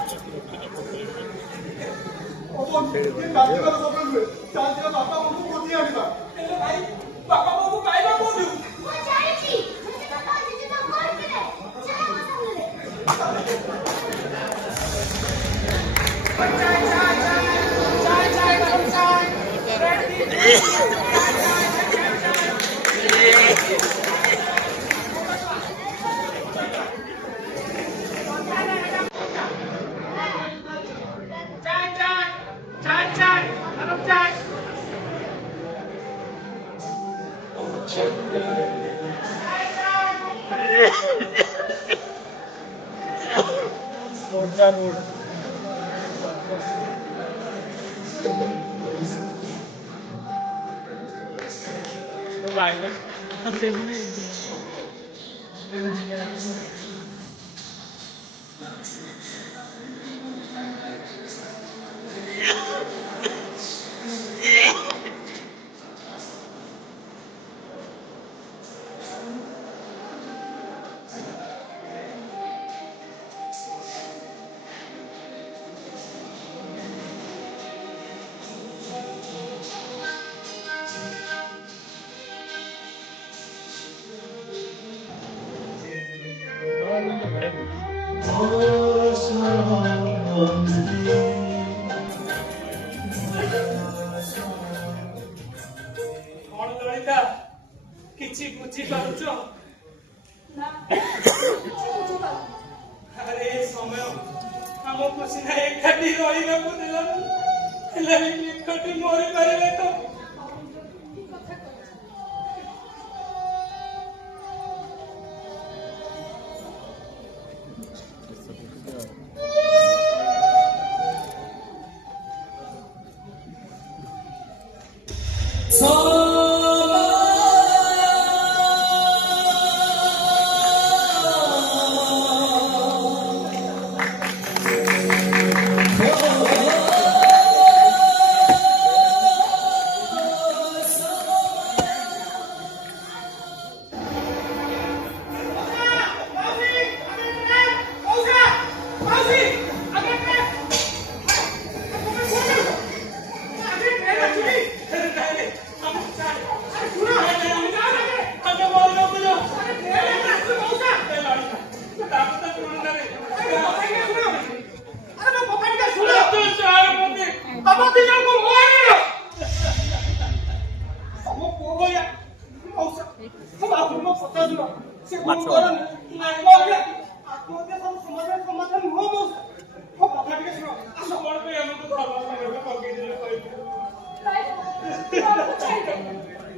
ଏ କାଟିବାର ସମୟ ନୁହେଁ ଚାଲିଥିବା ବାପା ବୋଉକୁ ଖୋଜି ଆଣିବା। ହେଲେ ଭାଇ ବାପା ବୋଉକୁ ପାଇବା କୋଉଠୁ ମୁଁ ଜାଣିଛି ଯଦି ବାପା ଯଦି ତ କହିଥିଲେ ଚାଲ ମୋ ସାଙ୍ଗରେ। କଣ ଲଳିତା କିଛି ବୁଝିପାରୁଛ? ନା କିଛି ବୁଝିପାରୁନି। ଆରେ ସମୟ ଆମକୁ ସିନା ଏକାଠି ରହିବାକୁ ଦେଲାନି, ହେଲେ ବି ଏକାଠି ମରିପାରିଲେ ତ? ଠିକ କଥା କହିଛ।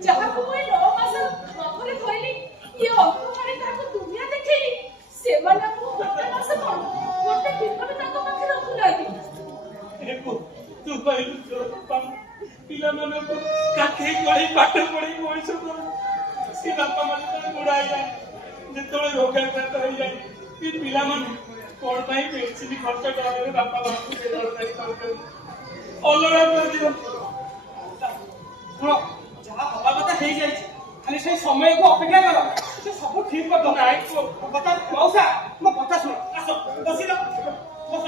ଯାହାକୁ ମୁଁ 9 ମାସ ଗର୍ଭରେ ଧରିଲି, ଇଏ ଅନ୍ତଃମାନେ ତାକୁ ଦୁନିଆ ଦେଖେଇଲି, ସେମାନେ ଆମକୁ 1 ମାସ କଣ ଗୋଟେ ଦିନ ବି ତାଙ୍କ ପାଖରେ ରଖୁନାହାନ୍ତି। ତୁ କହିଲୁ ପିଲାମାନଙ୍କୁ କାଖେଇ କଳି ପାଠ ପଢି ମଣିଷ କରୁ, ସେ ବାପା ମାନେ ତାକୁ ବୁଢା ହେଇଯାଏ, ଯେତେବେଳେ ରୋଗାକ୍ରାନ୍ତ ହେଇଯାଏ, ଏ ପିଲାମାନେ କଣ ପାଇଁ ମେଡିସିନ ଖର୍ଚ୍ଚ ଡରରେ ବାପା ମାଙ୍କୁ ଅଲଗା କରିଦିଅନ୍ତି। ଶୁଣ, ଯାହା ହବା କଥା ହେଇଯାଇଛି, ଖାଲି ସେଇ ସମୟକୁ ଅପେକ୍ଷା କର, ସେ ସବୁ ଠିକ କରିଦବ। ନାଇଁ କଥା ମଉସା, ମୋ କଥା ଶୁଣ, ଆସ ବସିଲ, ବସ।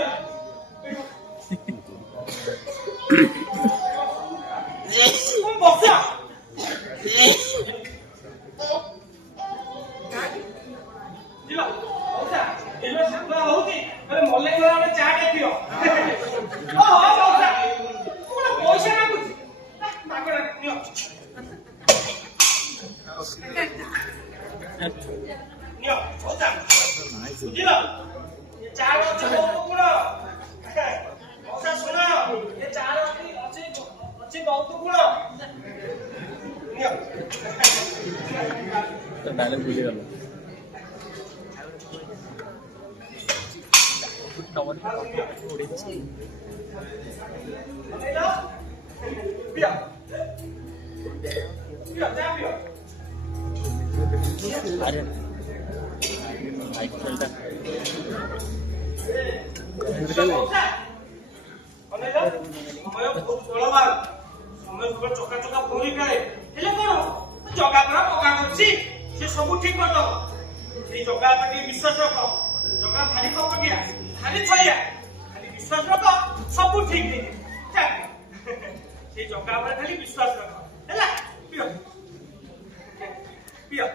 ବସା ଯିବା ମଉସା, ଏବେ ସାଙ୍ଗ ହଉଛି ମଲେ ଆମେ ଚା ଟେ ପିଅ। ମଉସା ଗୋଟେ ପଇସା ମାଗୁଛି, ମାଗଣା ନିଅ। ନିଅ ମଉସା, ବୁଝିଲ? ଚା ଅଛି ଗୁଣ ମଉସା, ଶୁଣ, ଏ ଚା ଅଛି ବହୁତ ଗୁଣ। ନିଅ डायलॉग भूलिएगा अरे लाइट चलता ଚକା ପୁରୀ କାଳେ ହେଲେ କଣ ଜଗା ପରା ପକା କରୁଛି, ସେ ସବୁ ଠିକ କରିଦବ। ସେଇ ଜଗା ଉପରେ ଟିକେ ବିଶ୍ୱାସ ରଖ, ଜଗା ଭାରି କପଟିଆ, ଭାରି ଛଇଆ, ଖାଲି ବିଶ୍ୱାସ ରଖ, ସବୁ ଠିକ ହେଇଯିବ। ସେଇ ଜଗା ଉପରେ ଖାଲି ବିଶ୍ୱାସ ରଖ, ହେଲା? ପିଅ ପିଅ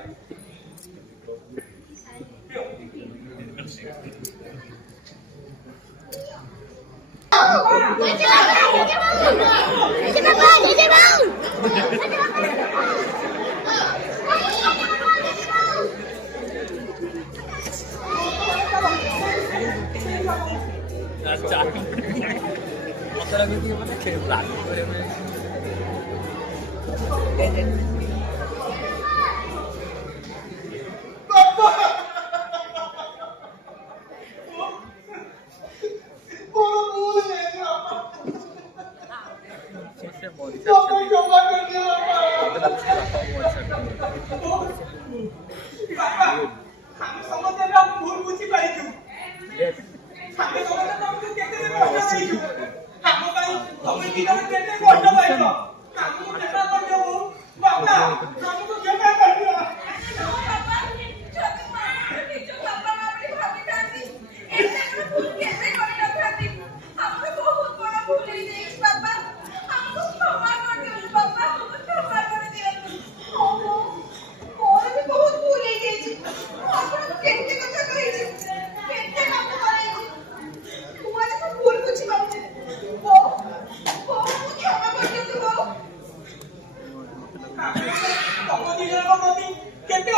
କେତେ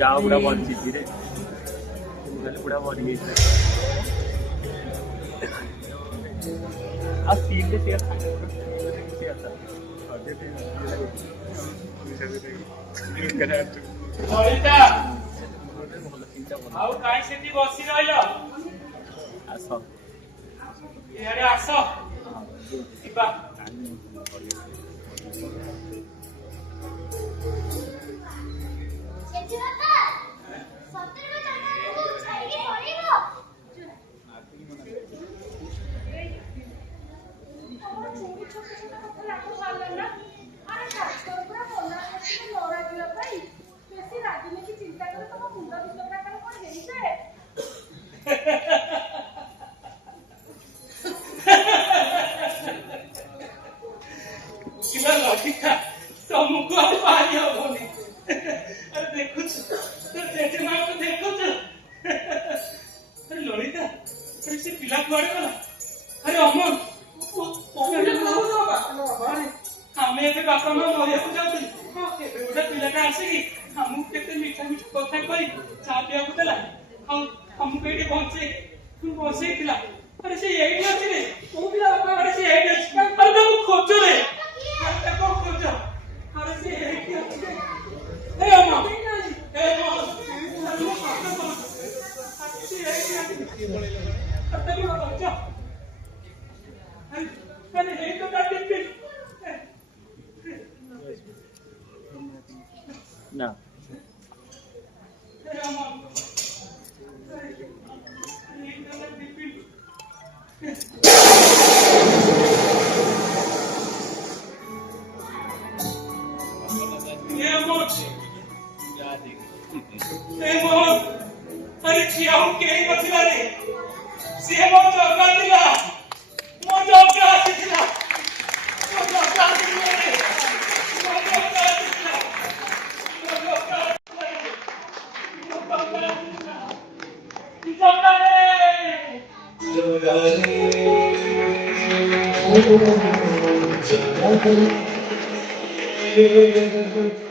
गाँव बुढ़ा बहुत चीज रे बुढ़ा बहुत गई अब सीन से शेयर ललिता ଆଉ କାଇଁ ସେଠି ବସି ରହିଲ आस ଇଆଡେ ଆସ ଯିବା ସେଠି ବାପା ସତରେ ଜାଣିବାକୁ ଛାଇକି ପଡିବ ତମର ଚୋରି ଛୋଟ ଛୋଟ କଥା ଲାଗୁ ଭଲ ନା ଆରେ ଡାକ୍ତର ପୁରା ମନା କରିଥିଲେ ନ ରାଗିବା ପାଇଁ ବେଶୀ ରାଗିଲେ କି ଚିନ୍ତା କଲେ ତମ ମୁଣ୍ଡ ବିଷୟରେ କଣ ହେଇଯାଏ କିବା ଲଲିତା ତମକୁ ଆଉ ପାରି ହବନି ଆରେ ଦେଖୁଛୁ ତୋ ଜେଜେମାକୁ ଦେଖୁଛୁ ଆରେ ଲଳିତା ଆରେ ସେ ପିଲା କୁଆଡେ ଗଲା ଆରେ ଅମର ଆମେ ଏବେ ବାପା ମା ମରିବାକୁ ଯାଉଥିଲୁ ଏବେ ଗୋଟେ ପିଲାଟା ଆସିକି ଆମକୁ କେତେ ମିଠା ମିଠା କଥା କହି ଚା ପିଇବାକୁ ଦେଲା ଆଉ ଆମକୁ ଏଇଠି ବଞ୍ଚେଇଥିଲା ଆରେ ସେ ଏଇଠି ଅଛି ରେ କୋଉ ପିଲା ବାପା ଆରେ ସେ ଏଇଠି ଅଛି ଆରେ ତାକୁ ଖୋଜ ରେ ଆରେ ତାକୁ ଖୋଜ ଆରେ ସେ ଏଇଠି ଅଛି ରେ ଏ ଅମର ଏ ଅମର ସେ ଏଇଠି ଅଛି ଆରେ ତାକୁ ଖୋଜ ଆରେ ଏଇ ତ ତା ଟିଫିନ ना अरे किया हूँ के ही बचला रे सीए मो जगह दिला मो जगह दिला मो जगह दिला रे मो जगह दिला मो जगह Oh,